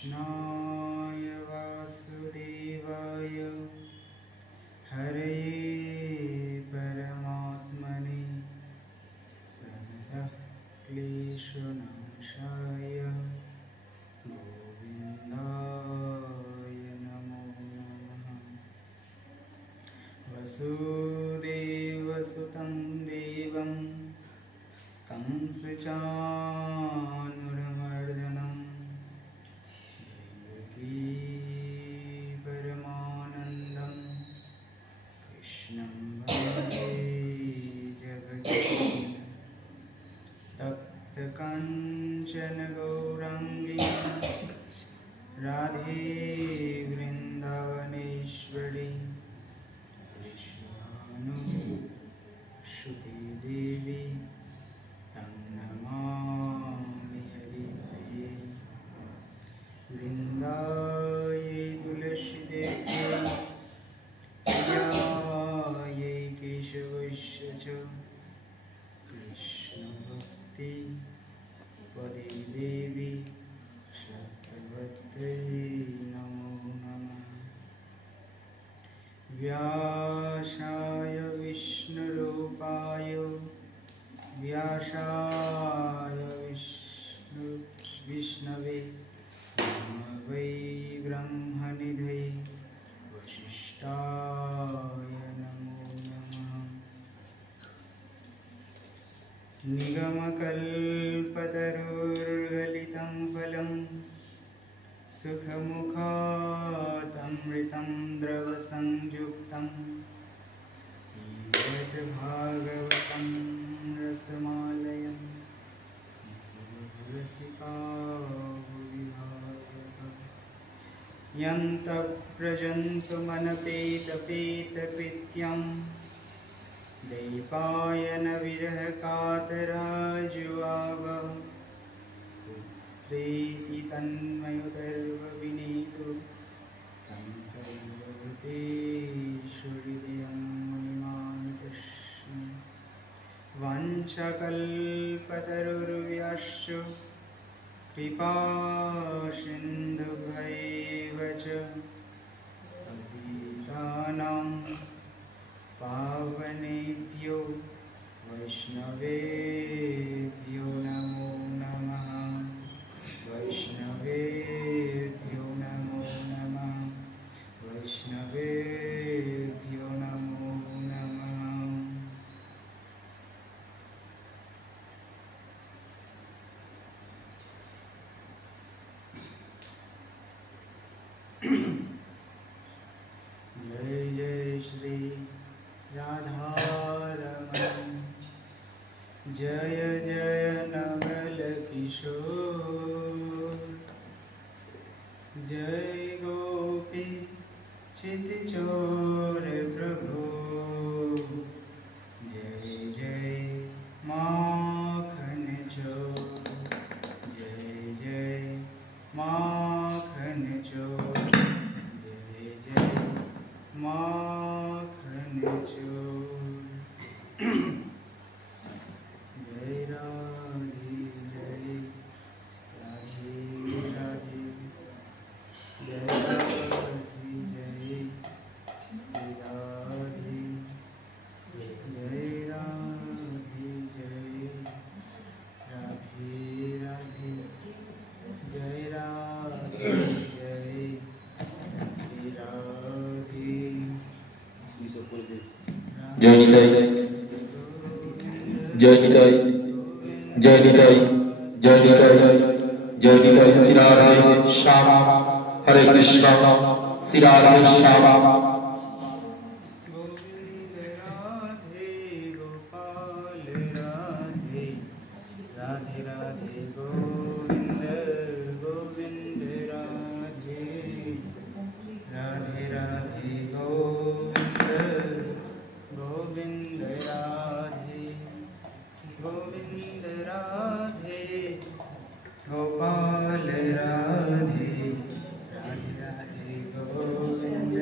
कृष्णाय वासुदेवाय हरये परमात्मने प्रणतः क्लेशनाशाय गोविन्दाय नमो नमः। वसुदेवसुतं देवं कंसचाणूरमर्दनं देवकी परमानन्दं कृष्णं वन्दे जगद्गुरुं। तप्तकाञ्चन गौराङ्गी राधे वृन्दावनेश्वरी कृष्णानुसुते देवी तं नमामि हरिप्रिये। वृन्दायै तुलसीदेव्यै प्रियायै केशवस्य च कृष्णभक्ति पदे देवी शतवत्यै नमो नमः। व्यासाय विष्णुरूपाय व्यासाय विष्णवे नमः वै ब्रह्मनिधये वसिष्ठाय नमो नमः। निगमकल्पतरुर्गलितं फलं सुखमुखादमृतं द्रवसंयुक्तं पिबत भागवतं रसमालयं रसिका भुवि भावुकाः। यन्तः प्रजन्तुमनपेतपेतकृत्यं दैपायनविरहकातराजुआवः पुत्रेति तन्मयोदर्वविनीतो तं सर्वभूतेषु मुनिमानुतस्मै। वाञ्छाकल्पतरुर्व्यश्च कृपासिन्धुभ्यैव च पतितानां पावनेभ्यो वैष्णवेभ्यो नमो नमः। वैष्णवेभ्यो नमो नमः। वैष्णवेभ्यो नमो नमः। जय जय श्री राधारमण। जय जय नवल किशोर। जय गोपी चितचोर प्रभु। जय जय माखन चोर। जय जय माखन चोर। जय जय माखन चोर। जय राधे जय राधे राधे। जय राधे जय श्री राधे। जय राधे जय राधे राधे। जय राधे जय श्री राधे। जय निताई जय निताई जय निताई जय निताई जय निताई। श्री राधे श्याम हरे कृष्ण श्री राधे श्याम। गोविंद राधे गोपाल राधे राधे राधे गोविंद गोविंद राधे राधे राधे गोविंद गोविंद राधे गोविंद राधे गोपाल राधे राधे राधे गोविंद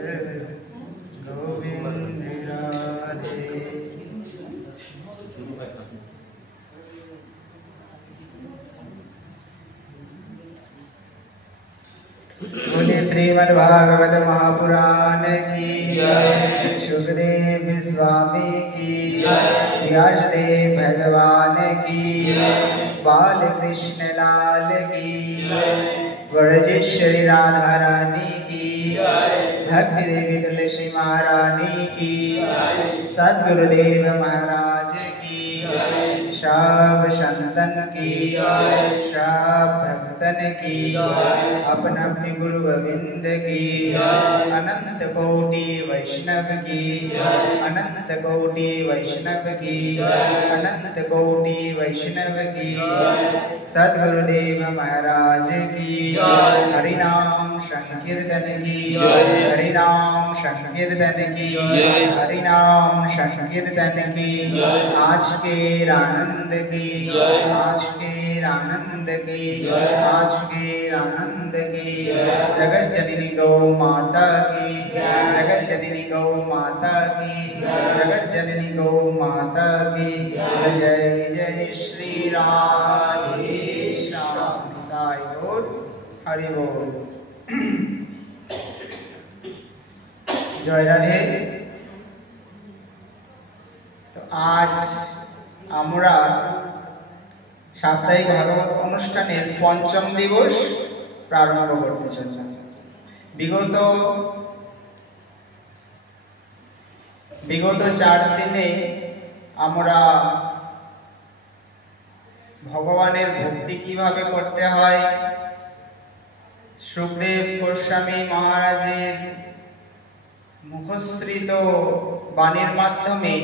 श्रीमद्भागवत महापुराण की सुखदेव स्वामी की व्यासदेव भगवान की बाल कृष्ण लाल की व्रजेश्वरी राधा रानी की भक्ति देवी तुलसी महारानी की सद्गुरुदेव महाराज की सब संतन की सब भक्तन की अपने अपने गुरु गोविंद की अनंत कोटि वैष्णव की अनंत कोटि वैष्णव की अनंत कोटि वैष्णव की सद्गुरुदेव महाराज की हरिनाम संकीर्तन की हरिनाम संकीर्तन की हरिनाम संकीर्तन की आज के आनंद की आज के आनंद की आज के आनंद की जगत जननी गौ माता की जगत जननी गौ माता की जगत जननी गौ माता की जय जय श्री राधे श्याम निताय गौर हरि बोल। जय राधे। तो आज আমরা সাপ্তাহিক ভাগবত অনুষ্ঠানের পঞ্চম দিবস প্রারম্ভ করতে চললাম। বিগত 4 দিনে আমরা ভগবানের ভক্তি কিভাবে করতে হয়, সুখদেব গোস্বামী মহারাজের মুখশ্রিত বাণীর মাধ্যমে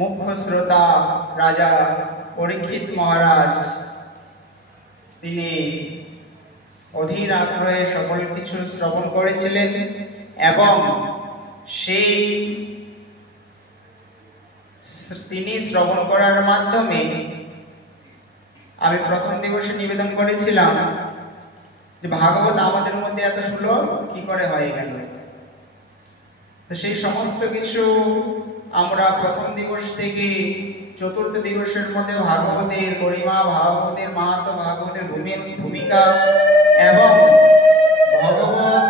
মুখ্য শ্রোতা রাজা পরীক্ষিত মহারাজ তিনি অধীর আগ্রহে সকল কিছু শ্রবণ করেছিলেন এবং তিনি শ্রবণ করার মাধ্যমে আমি প্রথম দিবসে নিবেদন করেছিলাম যে ভাগবত আমাদের মধ্যে এত সুলভ কি করে হয়ে গেল। তো সেই সমস্ত কিছু আমরা প্রথম দিবস থেকে চতুর্থ দিবসের মধ্যে ভাগবতের গরিমা, ভাগবতের মাহাত্ম্য, ভাগবতের ভূমিকা এবং ভগবত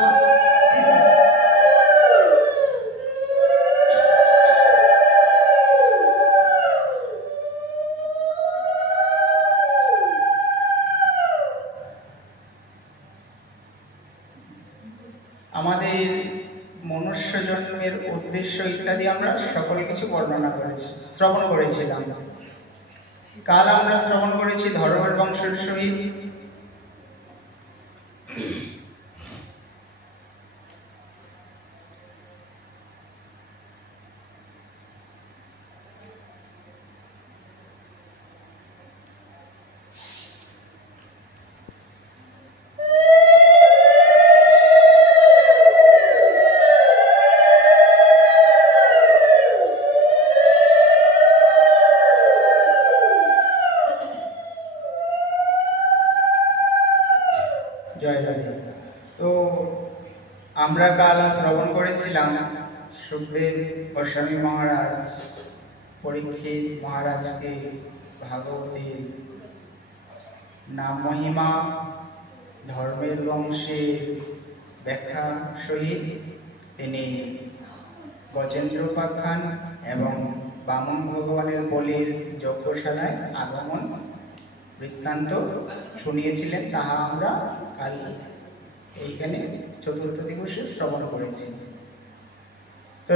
আমাদের মনুষ্য জন্মের উদ্দেশ্য ইত্যাদি আমরা সকল কিছু বর্ণনা করেছি, শ্রবণ করেছিলাম। কাল আমরা শ্রবণ করেছি ধর্মের বংশের সহিত তো আমরা কাল শ্রবণ করেছিলাম সুখদেব গোস্বামী মহারাজ পরীক্ষিত মহারাজকে ভাগবতের নাম মহিমা, ধর্মের বংশের ব্যাখ্যা সহিত তিনি গজেন্দ্র উপাখ্যান এবং বামন ভগবানের বলির যজ্ঞশালায় আগমন বৃত্তান্ত শুনিয়েছিলেন। তাহা আমরা কাল এইখানে চতুর্থ দিবসে শ্রবণ করেছি। তো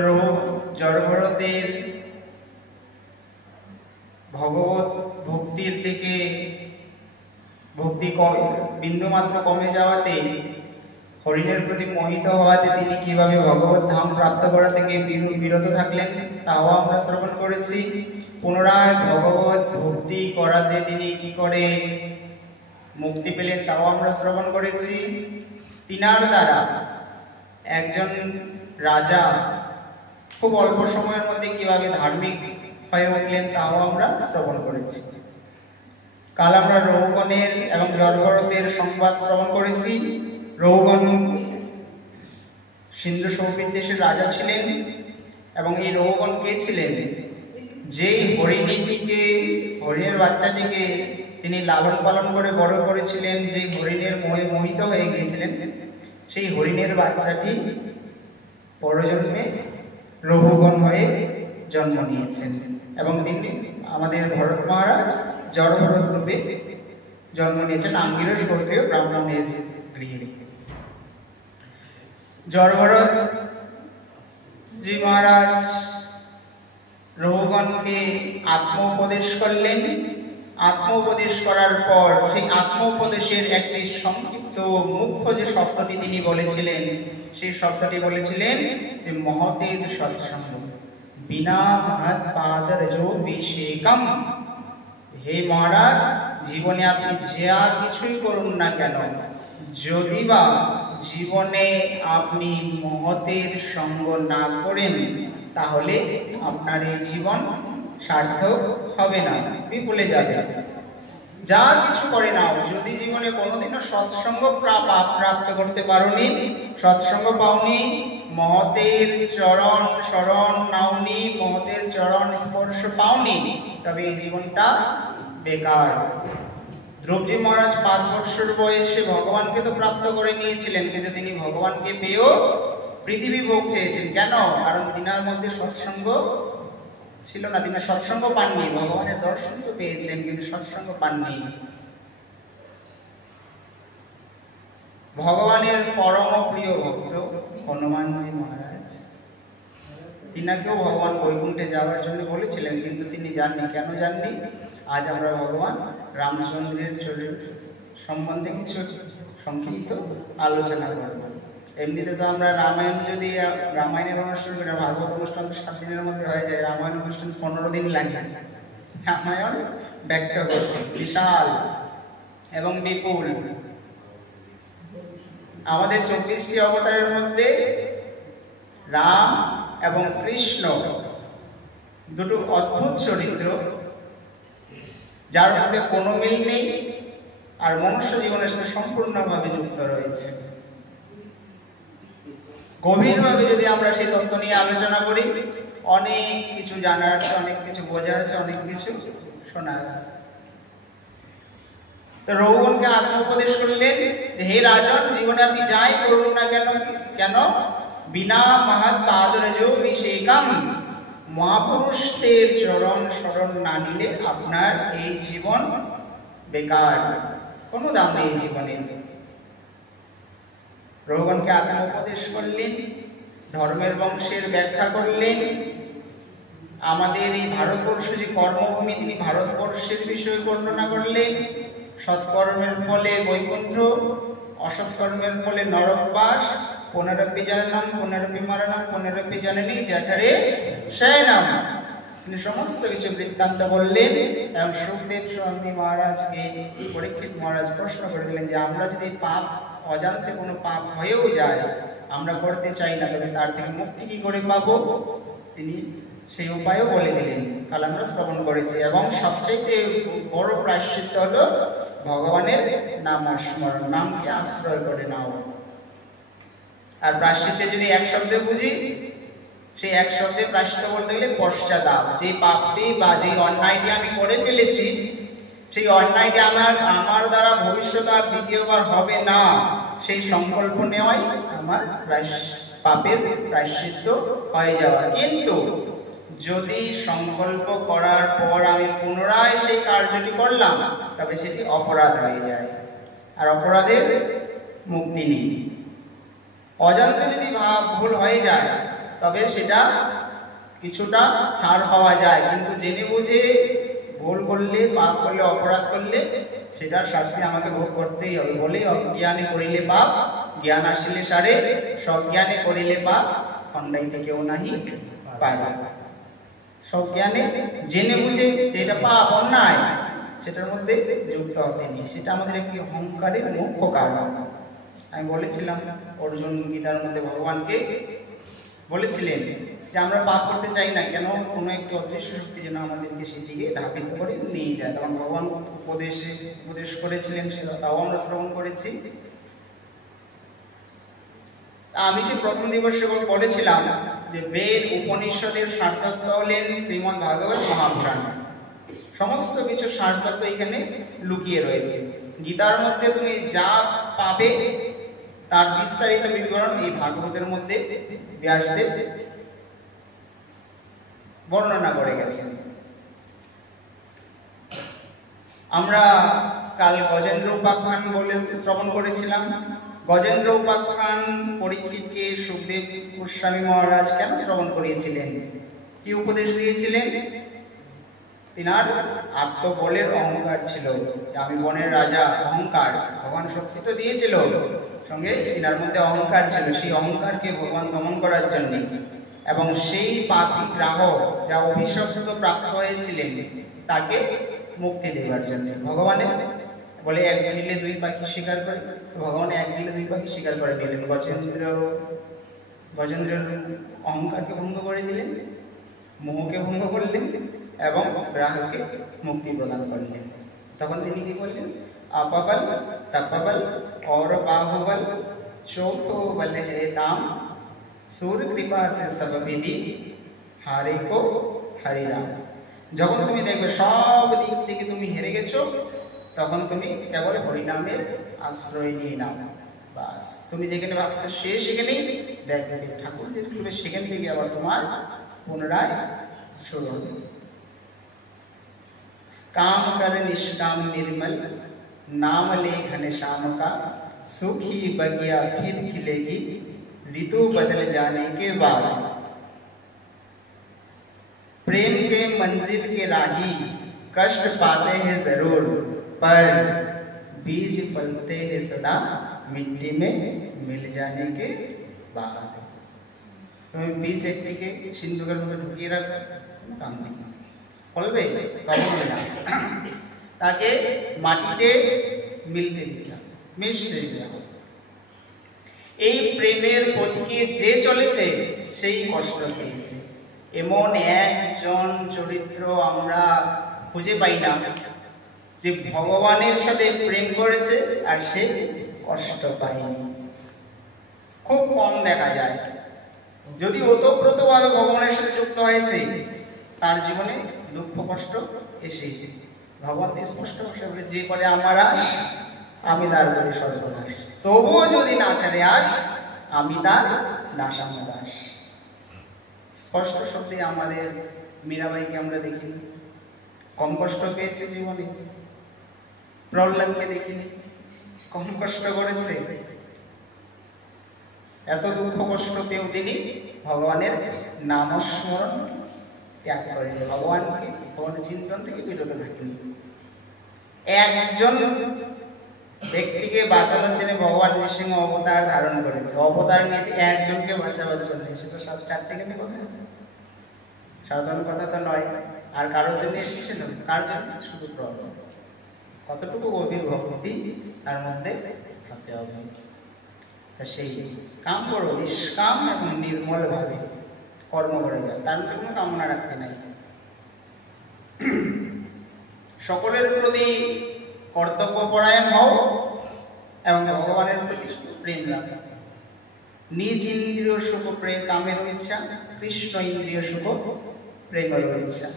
জড়ভরতের ভগবত ভক্তির দিকে ভক্তি বিন্দুমাত্র কমে যাওয়াতে, হরিণের প্রতি মোহিত হওয়াতে তিনি কিভাবে ভগবত ধাম প্রাপ্ত করা থেকে বিরত থাকলেন তাও আমরা শ্রবণ করেছি। পুনরায় ভগবত ভক্তি করাতে তিনি কি করে মুক্তি পেলেন তাও আমরা শ্রবণ করেছি। তিনার দ্বারা একজন রাজা খুব অল্প সময়ের মধ্যে কিভাবে ধার্মিক হয়ে উঠলেন তাও আমরা শ্রবণ করেছি। কাল আমরা রৌগণের এবং জড়ভরতের সংবাদ শ্রবণ করেছি। রৌগণ সিন্ধু সৌপির দেশের রাজা ছিলেন এবং এই রৌগণ কে ছিলেন? যে হরিণীটিকে, হরিণের বাচ্চাটিকে তিনি লালন পালন করে বড় করেছিলেন, যে হরিণের মোহে মোহিত হয়ে গিয়েছিলেন, সেই হরিণের বাচ্চাটি পরজন্মে রঘুগণ হয়ে জন্ম নিয়েছেন এবং তিনি আমাদের ভরত মহারাজ জড়ভরত রূপে জন্ম নিয়েছেন আঙ্গিরস গোত্রীয় ব্রাহ্মণের গৃহে। জড়ভরত জি মহারাজ রঘুগণকে আত্মোপদেশ করলেন। আত্মোপদেশ করার পর সেই আত্মোপদেশের একটি সংক্ষিপ্ত মুখ্য যে শব্দটি তিনি বলেছিলেন, সেই শব্দটি বলেছিলেন যে মহতের সৎসঙ্গ, বিনা মহৎ পাদরজো বিশেকম। হে মহারাজ, জীবনে আপনি যা কিছুই করুন না কেন, যদি বা জীবনে আপনি মহতের সঙ্গ না করেন, তাহলে আপনার এই জীবন সার্থক হবে না, বিফলে যাবে। যা কিছু করে নাও, যদি জীবনে কোনোদিনও সৎসঙ্গ প্রাপ্ত করতে পারোনি, সৎসঙ্গ পাওনি, মহতের চরণ শরণ নাওনি, মহতের চরণ স্পর্শ পাওনি, তবে এই জীবনটা বেকার। ধ্রুবজি মহারাজ 5 বছর বয়সে ভগবানকে তো প্রাপ্ত করে নিয়েছিলেন, কিন্তু তিনি ভগবানকে পেয়েও পৃথিবী ভোগ চেয়েছেন। কেন? কারণ তিনার মধ্যে সৎসঙ্গ ছিল না, তিনি সৎসঙ্গ পাননি। ভগবানের দর্শন তো পেয়েছেন, কিন্তু সৎসঙ্গ পাননি। ভগবানের পরম প্রিয় ভক্ত হনুমানজি মহারাজ, তিনাকেও ভগবান বৈকুণ্ঠে যাওয়ার জন্য বলেছিলেন, কিন্তু তিনি যাননি। কেন যাননি? আজ আমরা ভগবান রামচন্দ্রের চরিত্র সম্বন্ধে কিছু সংক্ষিপ্ত আলোচনা করব। এমনিতে তো আমরা রামায়ণ, যদি রামায়ণের অনুষ্ঠান করি, ভাগবত অনুষ্ঠান তো 7 দিনের মধ্যে হয়ে যায়, রামায়ণ অনুষ্ঠান 15 দিন লাগে। রামায়ণ ব্যাখ্যা করতে বিশাল এবং বিপুল। আমাদের 24টি অবতারের মধ্যে রাম এবং কৃষ্ণ দুটো অদ্ভুত চরিত্র, যার মধ্যে কোনো মিল নেই আর মনুষ্য জীবনের সাথে সম্পূর্ণভাবে যুক্ত রয়েছে। গভীরভাবে যদি আমরা সেই তত্ত্ব নিয়ে আলোচনা করি, অনেক কিছু জানার আছে, অনেক কিছু বোঝার আছে, অনেক কিছু শোনার আছে। তো রঘুগণকে আত্মোপদেশ করলেন, হে রাজন, জীবনে আপনি যাই করুন না কেন, বিনা মহৎ পাদরজো বিশেকম, মহাপুরুষদের চরণ শরণ না নিলে আপনার এই জীবন বেকার, কোনো দাম নেই জীবনে। রঘুগণকে আত্মোপদেশ করলেন, ধর্মের বংশের ব্যাখ্যা করলেন। আমাদের এই ভারতবর্ষ যে কর্মভূমি, তিনি ভারতবর্ষের বিষয়ে বর্ণনা করলেন। সৎকর্মের ফলে বৈকুণ্ঠ, অসৎকর্মের ফলে নরকবাস, পুনরপি জননম পুনরপি মরণম পুনরপি জননী জঠরে শয়নম। তিনি সমস্ত কিছু বৃত্তান্ত বললেন এবং সুখদেব স্বামী মহারাজকে পরীক্ষিত মহারাজ প্রশ্ন করে দিলেন যে আমরা যদি পাপ, অজান্তে কোনো পাপ হয়েও যায়, আমরা করতে চাই না, তবে তার থেকে মুক্তি কি করে পাবো? তিনি সেই উপায়ও বলে দিলেন, কাল আমরা শ্রবণ করেছি। এবং সবচেয়ে বড় প্রায়শ্চিত্ত হলো ভগবানের নাম স্মরণ, নামকে আশ্রয় করে নাও। আর প্রায়শ্চিত্তে যদি এক শব্দে বুঝি, সেই এক শব্দে প্রায়শ্চিত্ত বলতে গেলে পশ্চাতাপ। যে পাপটি বা যে অন্যায়টি আমি করে ফেলেছি, সেই অন্যায়টি আমার দ্বারা ভবিষ্যতে আর দ্বিতীয়বার হবে না, সেই সংকল্প নেওয়াই আমার পাপের প্রায়শ্চিত্ত হয়ে যাওয়া। কিন্তু যদি সংকল্প করার পর আমি পুনরায় সেই কার্যটি করলাম, তবে সেটি অপরাধ হয়ে যায়, আর অপরাধের মুক্তি নেই। অজান্তে যদি ভুল হয়ে যায়, তবে সেটা কিছুটা ছাড় পাওয়া যায়, কিন্তু জেনে বুঝে ভুল করলে, পাপ করলে, অপরাধ করলে সেটার শাস্তি আমাকে ভোগ করতেই হবে। বলেই অজ্ঞানে করিলে পাপ, জ্ঞান আসিলে সারে, সজ্ঞানে করিলে পাপ, খণ্ডাইতে কেউ নাহি পায়। সজ্ঞানে জেনে বুঝে যেটা পাপ, অন্যায়, সেটার মধ্যে যুক্ত হতে নেই। সেটা আমাদের একটি অহংকারের মুখ্য কারণ। আমি বলেছিলাম, অর্জুন গীতার মধ্যে ভগবানকে বলেছিলেন যে আমরা পাপ করতে চাই না কেন, কোনো একটি অদৃশ্য শক্তি যেন আমাদেরকে সেটিকে ধাপিত করে নিয়ে যায়। তখন ভগবান উপদেশ করেছিলেন, সেটা তাও আমরা শ্রবণ করেছি। আমি যে প্রথম দিবসে বলেছিলাম যে বেদ উপনিষদের সার্থকতা হলেন শ্রীমদ্ ভাগবত মহাপুরাণ। সমস্ত কিছু সারতত্ত্ব এখানে লুকিয়ে রয়েছে। গীতার মধ্যে তুমি যা পাবে তার বিস্তারিত বিবরণ এই ভাগবতের মধ্যে ব্যাসদেব বর্ণনা করে গেছেন। আমরা কাল গজেন্দ্র উপাখ্যান বলে শ্রবণ করেছিলাম। গজেন্দ্র উপাখ্যান পরীক্ষিতকে সুখদেব গোস্বামী মহারাজ কেন শ্রবণ করিয়েছিলেন, কি উপদেশ দিয়েছিলেন? তিনার আত্মবলের অহংকার ছিল, আমি বনের রাজা, অহংকার। ভগবান শক্তি তো দিয়েছিল, সঙ্গে তিনার মধ্যে অহংকার ছিল। সেই অহংকারকে ভগবান দমন করার জন্য এবং সেই পাপী গ্রাহক যা অভিশপ্ত প্রাপ্ত হয়েছিলেন তাকে মুক্তি দেওয়ার জন্য ভগবানের বলে এক ঢিলে দুই পাখি শিকার করে। ভগবান এক ঢিলে দুই পাখি শিকার করে দিলেন। গজেন্দ্রের অহংকারকে ভঙ্গ করে দিলেন, মোহকে ভঙ্গ করলেন এবং গ্রাহককে মুক্তি প্রদান করলেন। তখন তিনি কি বললেন? আপাবল তপবল और बाहुबल चौथो बल है दाम सूर्य कृपा से सब विधि हारे को हरिराम। যখন তুমি দেখবে সব দিক থেকে তুমি হেরে গেছো, তখন তুমি কেবল হরিনামের আশ্রয় নিয়ে নাও। বাস, তুমি যেখানে ভাবছো সে সেখানেই দেখবে, ঠাকুর যেখানে সেখান থেকে আবার তোমার পুনরায় শুরু হবে। काम कर निष्काम निर्मल नाम ले घनश्याम का सूखी बगिया फिर खिलेगी ऋतु बदल जाने के बाद। प्रेम के मंजिल के राही कष्ट पाते हैं जरूर, पर बीज फलते हैं सदा मिट्टी में मिल जाने के बाद। তুমি বীজ একটিকে সিন্ধুকের মধ্যে ঢুকিয়ে রাখো, কাম নেই, ফলবে? কখনোই না। তাকে মাটিতে মিলতে দিলাম, মিশতে দিলাম। এই প্রেমের পথিকে যে চলেছে সেই কষ্ট পেয়েছে। এমন একজন চরিত্র আমরা খুঁজে পাই না যে ভগবানের সাথে প্রেম করেছে আর সে কষ্ট পায়নি। খুব কম দেখা যায়। যদি ওতপ্রোতভাবে ভগবানের সাথে যুক্ত হয়েছে, তার জীবনে দুঃখ কষ্ট এসেছে। ভগবান স্পষ্ট ভাষায় বলে, যে করে আমার আস আমি তার করি সর্বনাশ, তবুও যদি না ছেড়ে আস আমি তার দাসাম দাস। স্পষ্ট শব্দে আমাদের মীরাবাইকে আমরা দেখিনি, কম কষ্ট পেয়েছে জীবনে। প্রহ্লাদকে দেখিনি, কম কষ্ট করেছে। এত দুঃখ কষ্ট পেয়েও তিনি ভগবানের নামস্মরণ ত্যাগ করেন, ভগবানকে ভগবানের চিন্তন থেকে বিরত থাকেন। একজন ব্যক্তিকে বাঁচানোর জন্য ভগবান নৃসিংহ অবতার ধারণ করেছে, অবতার নিয়েছে একজনকে বাঁচাবার জন্য। সেটা চারটে কেন কথা, সাধারণ কথা তো নয়। আর কারোর জন্য এসেছিল, কার জন্য? শুধু প্রভু। কতটুকু গভীর ভক্তি তার মধ্যে থাকতে হবে। সেই কাম করো নিষ্কাম এবং নির্মল ভাবে কর্ম করে যাও, তার মধ্যে কোনো কামনা রাখতে নাই। সকলের প্রতি কর্তব্যপরায়ণ হও এবং ভগবানের প্রতি প্রেম রাখো। নিজ ইন্দ্রিয় সুখ প্রেম কামের ইচ্ছা, কৃষ্ণ ইন্দ্রিয় সুখ প্রেমের ইচ্ছা।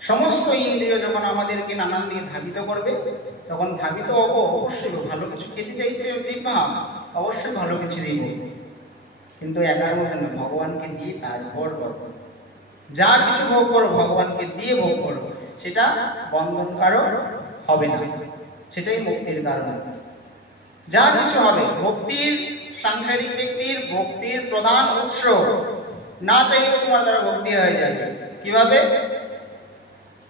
সমস্ত ইন্দ্রিয় যখন আমাদেরকে নানান দিকে ধাবিত করবে, তখন ধাবিত হব অবশ্যই। ভালো কিছু খেতে চাইছে অবশ্যই ভালো কিছু দিব, কিন্তু একার মধ্যে না, ভগবানকে দিয়ে তারপর করবো। যা কিছু ভোগ করো ভগবানকে দিয়ে ভোগ করো, সেটা বন্ধন কারো হবে না, সেটাই মুক্তির কারণ। যা কিছু হবে ভক্তির, সাংসারিক ব্যক্তির ভক্তির প্রধান উৎস। না চাইলেও তোমার দ্বারা ভক্তি হয়ে যাবে। কিভাবে?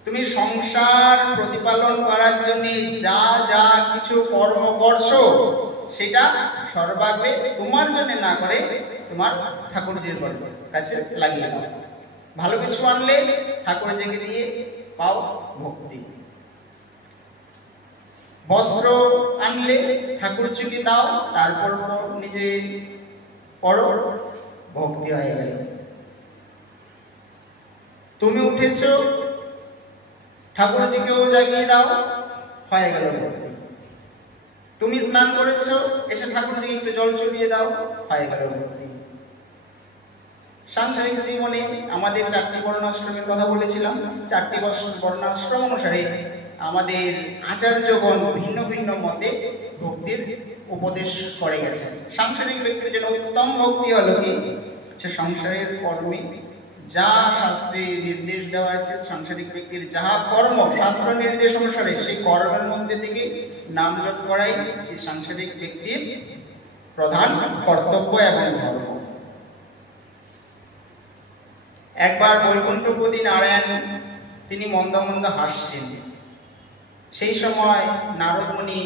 তুমি সংসার প্রতিপালন করার জন্য যা যা কিছু কর্ম করছো, সেটা সর্বাগ্রে তোমার জন্য না করে তোমার ঠাকুরজির কাছে লাগিয়ে দাও। ভালো কিছু আনলে ঠাকুরজিকে দিয়ে পাও ভক্তি, বস্ত্র আনলে ঠাকুরজিকে দাও, তারপর নিজে পড়ো, ভক্তি হয়ে গেল। তুমি উঠেছ, ঠাকুরজিকেও জাগিয়ে দাও, হয়ে গেল ভক্তি। তুমি স্নান করেছো, এসে ঠাকুরজিকে একটু জল চুবিয়ে দাও, হয়ে গেল ভক্তি। সাংসারিক জীবনে আমাদের 4টি বর্ণাশ্রমের কথা বলেছিলাম। 4টি বর্ণাশ্রম অনুসারে আমাদের আচার্যগণ ভিন্ন ভিন্ন মতে ভক্তির উপদেশ করে গেছেন। সাংসারিক ব্যক্তির জন্য উত্তম ভক্তি হলো কি, সে সংসারের কর্মে যা শাস্ত্রে নির্দেশ দেওয়া আছে, সাংসারিক ব্যক্তির যাহা কর্ম শাস্ত্র নির্দেশ অনুসারে সেই কর্মের মধ্যে থেকে নাম জপ করাই সেই সাংসারিক ব্যক্তির প্রধান কর্তব্য এবং ধর্ম। একবার বৈকুণ্ঠপতি নারায়ণ তিনি মন্দ মন্দ হাসছেন। সেই সময় নারদ মুনি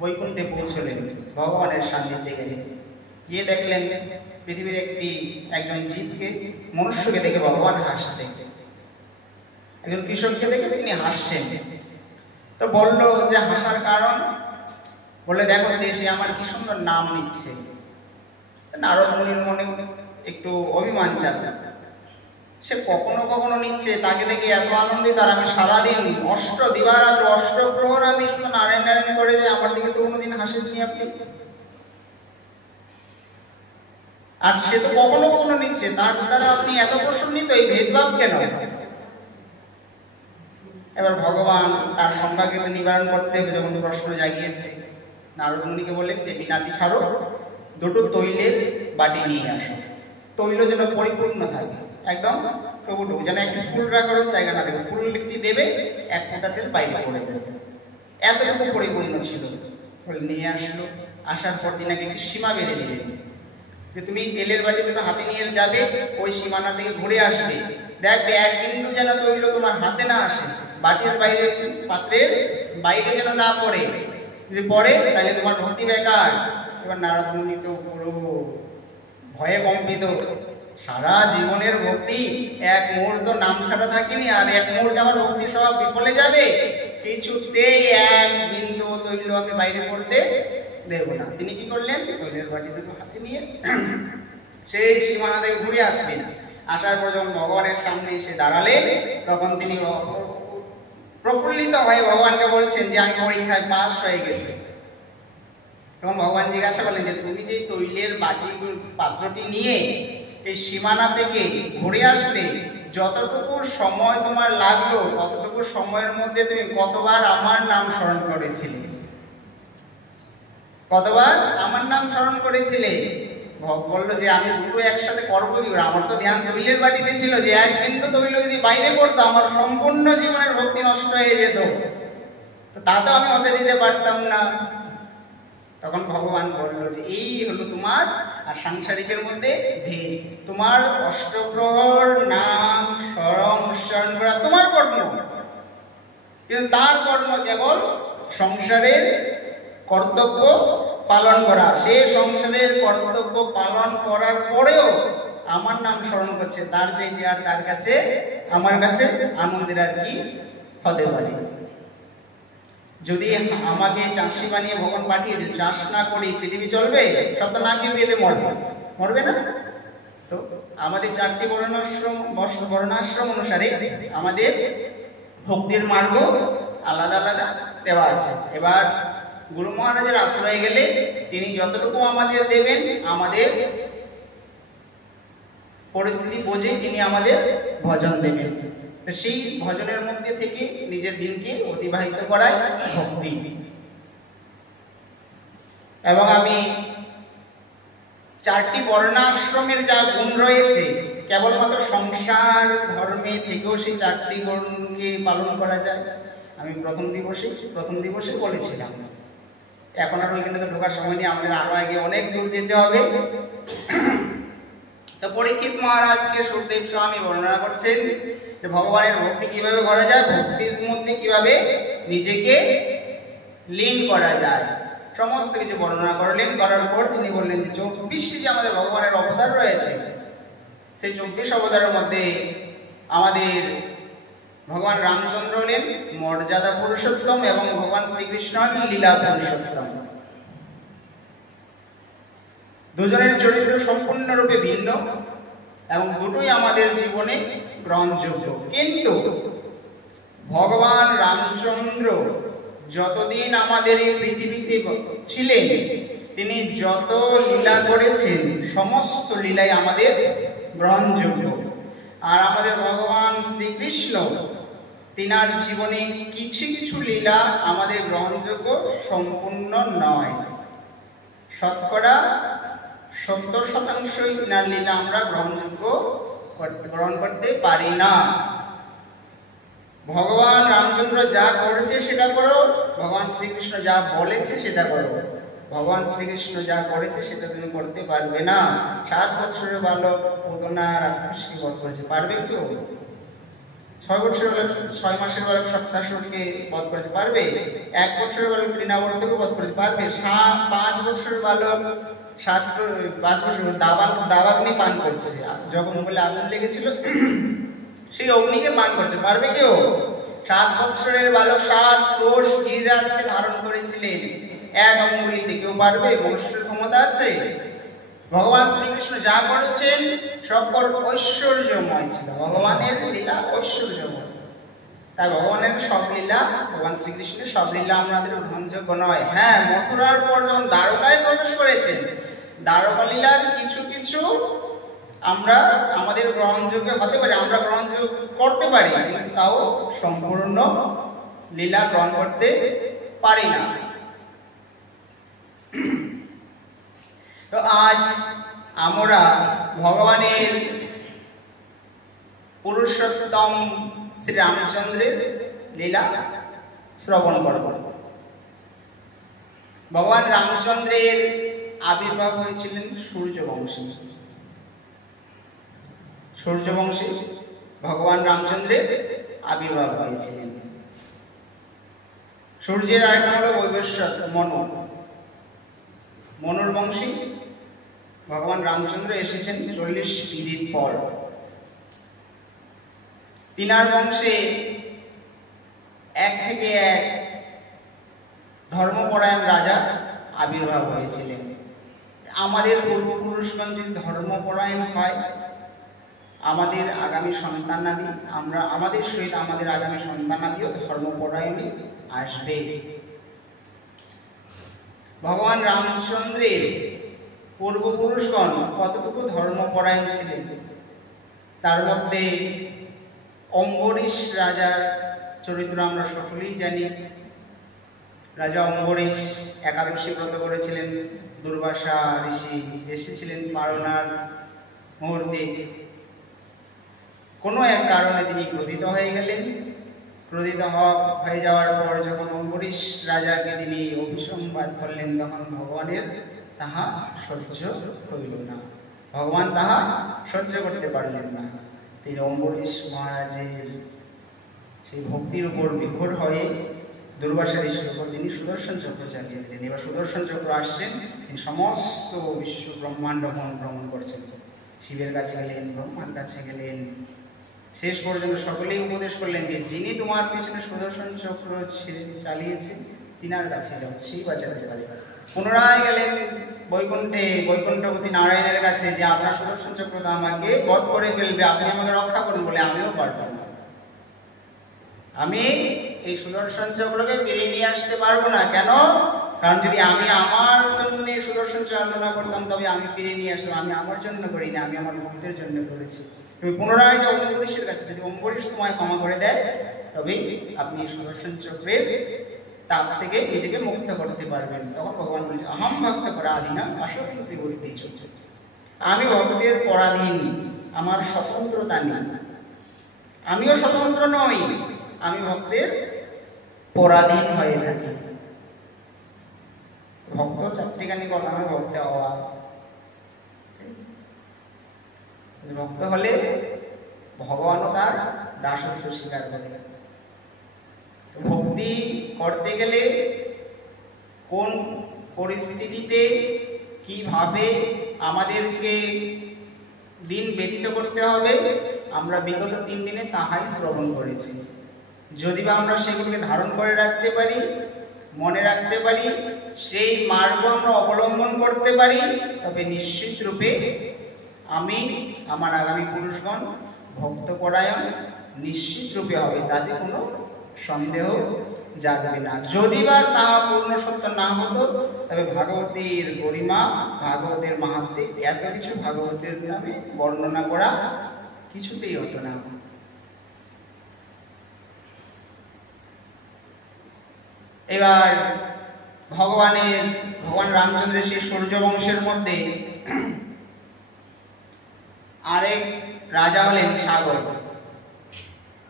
বৈকুণ্ঠে পৌঁছলেন, ভগবানের সান্নিধ্যে গেলেন। গিয়ে দেখলেন পৃথিবীর একজন জীবকে, মনুষ্যকে দেখে ভগবান হাসছে। একজন কৃষককে দেখে তিনি হাসছেন। তো বলল যে হাসার কারণ, বলে দেখো দেশে আমার কি সুন্দর নাম নিচ্ছে। নারদ মুনির মনে একটু অভিমান চাপে, সে কখনো কখনো নিচ্ছে, তাকে দেখে এত আনন্দিত, আর আমি সারাদিন দিবারাত্র অষ্টপ্রহর আমি শুধু নারায়ণ নারায়ণ করে যাই, আমার দিকে তো কোনোদিন হাসেননি আপনি। আর সে তো কখনো কখনো নিচ্ছে, তার দ্বারা আপনি এত প্রসন্নিত, এই ভেদভাব কেন? এবার ভগবান তার সংখ্যাকে তো নিবারণ করতে হবে, যেমন প্রশ্ন জাগিয়েছে। নারদ মুনিকে বললেন যে বিনাতি ছাড়ো, 2টো তৈলের বাটি নিয়ে আসো। তৈল যেন পরিপূর্ণ থাকে, একদম টুকুটুকু, যেন একটু ফুল রাখার জায়গা না থাকে। ফুল একটি দেবে, 1 ফোঁটা তেল বাইরে পড়ে যাবে, এতটুকু পরিপূর্ণ ছিল। নিয়ে আসলো। আসার পর তিনি একটি সীমা বেঁধে দিলেন যে তুমি তেলের বাটি 2টো হাতে নিয়ে যাবে, ওই সীমানা থেকে ঘুরে আসবে, দেখবে 1 বিন্দু যেন তৈল তোমার হাতে না আসে, বাটির বাইরে, পাত্রের বাইরে যেন না পড়ে। যদি পড়ে তাহলে তোমার ভক্তি বেকার। এবার নারদ মুনি তো পুরো ভয়ে কম্পিত। সারা জীবনের ভক্তি 1 মুহূর্ত নাম ছাড়া থাকিনি, আর 1 মুহূর্তে আমার ভক্তি সব বিফলে যাবে, কিছুতেই 1 বিন্দু তৈল আমি বাইরে পড়তে দেব না। তিনি কি করলেন, তৈলের বাটি 2টো হাতে নিয়ে সেই সীমানা থেকে ঘুরে আসবেন। আসার পর যখন ভগবানের সামনে এসে দাঁড়ালেন, তখন তিনি প্রফুল্লিত হয়ে ভগবানকে বলছেন যে আমি পরীক্ষায় পাস হয়ে গেছি। তখন ভগবান জিজ্ঞাসা করলেন যে তুমি যে তৈলের বাটি পাত্রটি নিয়ে এই সীমানা থেকে ঘুরে আসলে, যতটুকু সময় তোমার লাগলো, ততটুকু সময়ের মধ্যে তুমি কতবার আমার নাম স্মরণ করেছিলে? কতবার আমার নাম স্মরণ করেছিলে? বললো যে আমি 2টো একসাথে করবো কি করে, আমার তো ধ্যান তৈলের বাটিতে ছিল, যে 1 বিন্দু তৈল যদি বাইরে পড়তো আমার সম্পূর্ণ জীবনের ভক্তি নষ্ট হয়ে যেত, তো তাতেও আমি হতে দিতে পারতাম না। তখন ভগবান বলল যে এই হলো তোমার আর সাংসারিকের মধ্যে ভেদ। তোমার অষ্টপ্রহর নাম স্মরণ করা তোমার কর্ম, কিন্তু তার কর্ম কেবল সংসারের কর্তব্য পালন করা। সে সংসারের কর্তব্য পালন করার পরেও আমার নাম স্মরণ করছে, তার চাইতে আর তার কাছে আমার কাছে আনন্দের আর কি হতে পারে। যদি আমাকে চাষি বানিয়ে ভগবান পাঠিয়েছে, চাষ না করে পৃথিবী চলবে? সব তো না খেয়ে পেতে মরবে না? তো আমাদের 4টি বর্ণাশ্রম অনুসারে আমাদের ভক্তির মার্গ আলাদা আলাদা দেওয়া আছে। এবার গুরু মহারাজের আশ্রয়ে গেলে তিনি যতটুকু আমাদের দেবেন, আমাদের পরিস্থিতি বুঝে তিনি আমাদের ভজন দেবেন। সেই ভজনের মধ্যে থেকে নিজের দিনকে অতিবাহিত করাই ভক্তি। এবং আমি 4টি বর্ণাশ্রমের যা গুণ রয়েছে, কেবলমাত্র সংসার ধর্মে থেকেও সেই 4টি গুণকে পালন করা যায়। আমি প্রথম দিবসে বলেছিলাম। এখন আর ওইখানে তো ঢোকার সময় নেই, আমাদের আরো আগে অনেক দূর যেতে হবে। তো পরীক্ষিত মহারাজকে সুখদেব স্বামী বর্ণনা করছেন যে ভগবানের ভক্তি কিভাবে করা যায়, ভক্তির মধ্যে কিভাবে নিজেকে লীন করা যায়, সমস্ত কিছু বর্ণনা করলেন। করার পর তিনি বললেন যে 24টি যে আমাদের ভগবানের অবতার রয়েছে, সেই 24 অবতারের মধ্যে আমাদের ভগবান রামচন্দ্র হলেন মর্যাদা পুরুষোত্তম এবং ভগবান শ্রীকৃষ্ণ হলেন লীলা পুরুষোত্তম। দুজনের চরিত্র সম্পূর্ণরূপে ভিন্ন এবং দুটোই আমাদের জীবনে গ্রহণযোগ্য। কিন্তু ভগবান রামচন্দ্র যতদিন আমাদের এই পৃথিবীতে ছিলেন, তিনি যত লীলা করেছেন সমস্ত লীলাই আমাদের গ্রহণযোগ্য। আর আমাদের ভগবান শ্রীকৃষ্ণ তিনার জীবনে কিছু কিছু লীলা আমাদের গ্রহণযোগ্য, সম্পূর্ণ নয়। শতকরা 70% তিনার লীলা আমরা গ্রহণ করতে পারি না। ভগবান রামচন্দ্র যা করেছে সেটা করো, ভগবান শ্রীকৃষ্ণ যা বলেছে সেটা করো। ভগবান শ্রীকৃষ্ণ যা করেছে সেটা তুমি করতে পারবে না। 7 বছরের বালক পুতনা রাক্ষসকে বধ করেছে, পারবে কেউ? 6 মাসের বালক সপ্তাহকে বধ করেছে, পারবে? 1 বছরের বালক তৃণাবর্তকে বধ করেছে, পারবে? 5 বছরের বালক 5 বছর দাবাগ্নি পান করছে, যখন বলে আগুন লেগেছিল সেই অগ্নিকে পান করছে, পারবে কেউ? 7 বছরের বালক 7 ক্রোশ গিরিরাজকে ধারণ করেছিলেন এক অঙ্গুলিতে, কেউ পারবে? মনুষ্যের ক্ষমতা আছে? ভগবান শ্রীকৃষ্ণ যা করেছেন সকল ঐশ্বর্যময় ছিল, ভগবানের লীলা ঐশ্বর্যময়। তাই ভগবানের সব লীলা, ভগবান শ্রীকৃষ্ণের সব লীলা আমাদের গ্রহণযোগ্য নয়। হ্যাঁ, মথুরার পর যখন দ্বারকায় প্রবেশ করেছেন, দ্বারকা লীলার কিছু কিছু আমরা আমাদের গ্রহণযোগ্য হতে পারে, আমরা গ্রহণযোগ্য করতে পারি, কিন্তু তাও সম্পূর্ণ লীলা গ্রহণ করতে পারি না। তো আজ আমরা ভগবানের পুরুষোত্তম শ্রী রামচন্দ্রের লীলা শ্রবণ করব। ভগবান রামচন্দ্রের আবির্ভাব হয়েছিলেন সূর্যবংশী। সূর্যবংশী ভগবান রামচন্দ্রের আবির্ভাব হয়েছিলেন। সূর্যের আরেক নাম হলো বৈবস্বত, মনুর বংশী ভগবান রামচন্দ্র এসেছেন 40 পিঢ়ির পর। তিনার বংশে এক থেকে এক ধর্মপরায়ণ রাজা আবির্ভাব হয়েছিলেন। আমাদের পূর্বপুরুষগণ যদি ধর্মপরায়ণ হয়, আমাদের আগামী সন্তানাদি, আমাদের সহিত আমাদের আগামী সন্তানাদিও ধর্মপরায়ণই আসবে। ভগবান রামচন্দ্রের পূর্বপুরুষগণ কতটুকু ধর্মপরায়ণ ছিলেন, তার মধ্যে অম্বরীশ রাজার চরিত্র আমরা সকলেই জানি। রাজা অম্বরীশ একাদশী ব্রত করেছিলেন, দুর্বাসা ঋষি এসেছিলেন পারণার মুহূর্তে। কোনো এক কারণে তিনি ক্রোধিত হয়ে গেলেন। ক্রোধিত হয়ে যাওয়ার পর যখন অম্বরীশ রাজাকে তিনি অভিসংবাদ করলেন, তখন ভগবানের তাহা সহ্য হইল না, ভগবান তাহা সহ্য করতে পারলেন না। তিনি অম্বরীশ মহারাজের সেই ভক্তির উপর বিভোর হয়ে দুর্বাসা ঋষির উপর তিনি সুদর্শন চক্র চালিয়ে দিলেন। এবার সুদর্শন চক্র আসছেন, তিনি সমস্ত বিশ্ব ব্রহ্মাণ্ড ভ্রমণ করছেন। শিবের কাছে গেলেন, ব্রহ্মার কাছে গেলেন, শেষ পর্যন্ত সকলেই উপদেশ করলেন যে যিনি তোমার পিছনে সুদর্শন চক্র চালিয়েছে তিনার কাছে যাও, সেই বাঁচাতে পারে। পুনরায় গেলেন বৈকুণ্ঠে, বৈকুণ্ঠপতি নারায়ণের কাছে, যে আপনার সুদর্শন চক্র তো আমাকে বধ করে ফেলবে, আপনি আমাকে রক্ষা করুন। বলে আমিও পারবো না, আমি এই সুদর্শন চক্রকে ফিরিয়ে নিয়ে আসতে পারবো না। কেন? কারণ যদি আমি আমার জন্য সুদর্শন চালনা করতাম তবে আমি ফিরিয়ে নিয়ে আসতাম। আমি আমার জন্য করি না, আমি আমার ভক্তের জন্য করেছি। তুমি পুনরায় যাও অম্বরীশের কাছে, যদি অম্বরীশ তোমায় ক্ষমা করে দেয় তবেই আপনি সুদর্শন চক্রের তাপ থেকে নিজেকে মুক্ত করতে পারবেন। তখন ভগবান বলেছে, আহম ভক্ত পরাধীনা অস্বতন্ত্রী বুদ্ধি চক্র। আমি ভক্তের পরাধীন, আমার স্বতন্ত্রতা নেই, আমিও স্বতন্ত্র নই, আমি ভক্তের পরাধীন হয়ে থাকি। ভক্ত চারটিখানি কথা নয়, ভক্তে হওয়া। ভক্ত হলে ভগবানও তার দাসত্ব স্বীকার করে। ভক্তি করতে গেলে কোন পরিস্থিতিতে কিভাবে আমাদেরকে দিন ব্যতীত করতে হবে আমরা বিগত 3 দিনে তাহাই শ্রবণ করেছি। যদি বা আমরা সেগুলোকে ধারণ করে রাখতে পারি, মনে রাখতে পারি, সেই মার্গ আমরা অবলম্বন করতে পারি, তবে নিশ্চিত রূপে আমি, আমার আগামী পুরুষগণ ভক্তপরায়ণ নিশ্চিত রূপে হবে, তাতে কোনো সন্দেহ জাগবে না। যদি বা তা পূর্ণ সত্য না হতো তবে ভাগবতীর গরিমা, ভাগবতের মাহাত্ম্যে এত কিছু ভাগবতের নামে বর্ণনা করা কিছুতেই হতো না। এবার ভগবান রামচন্দ্রের সেই সূর্য বংশের মধ্যে আরেক রাজা হলেন সাগর।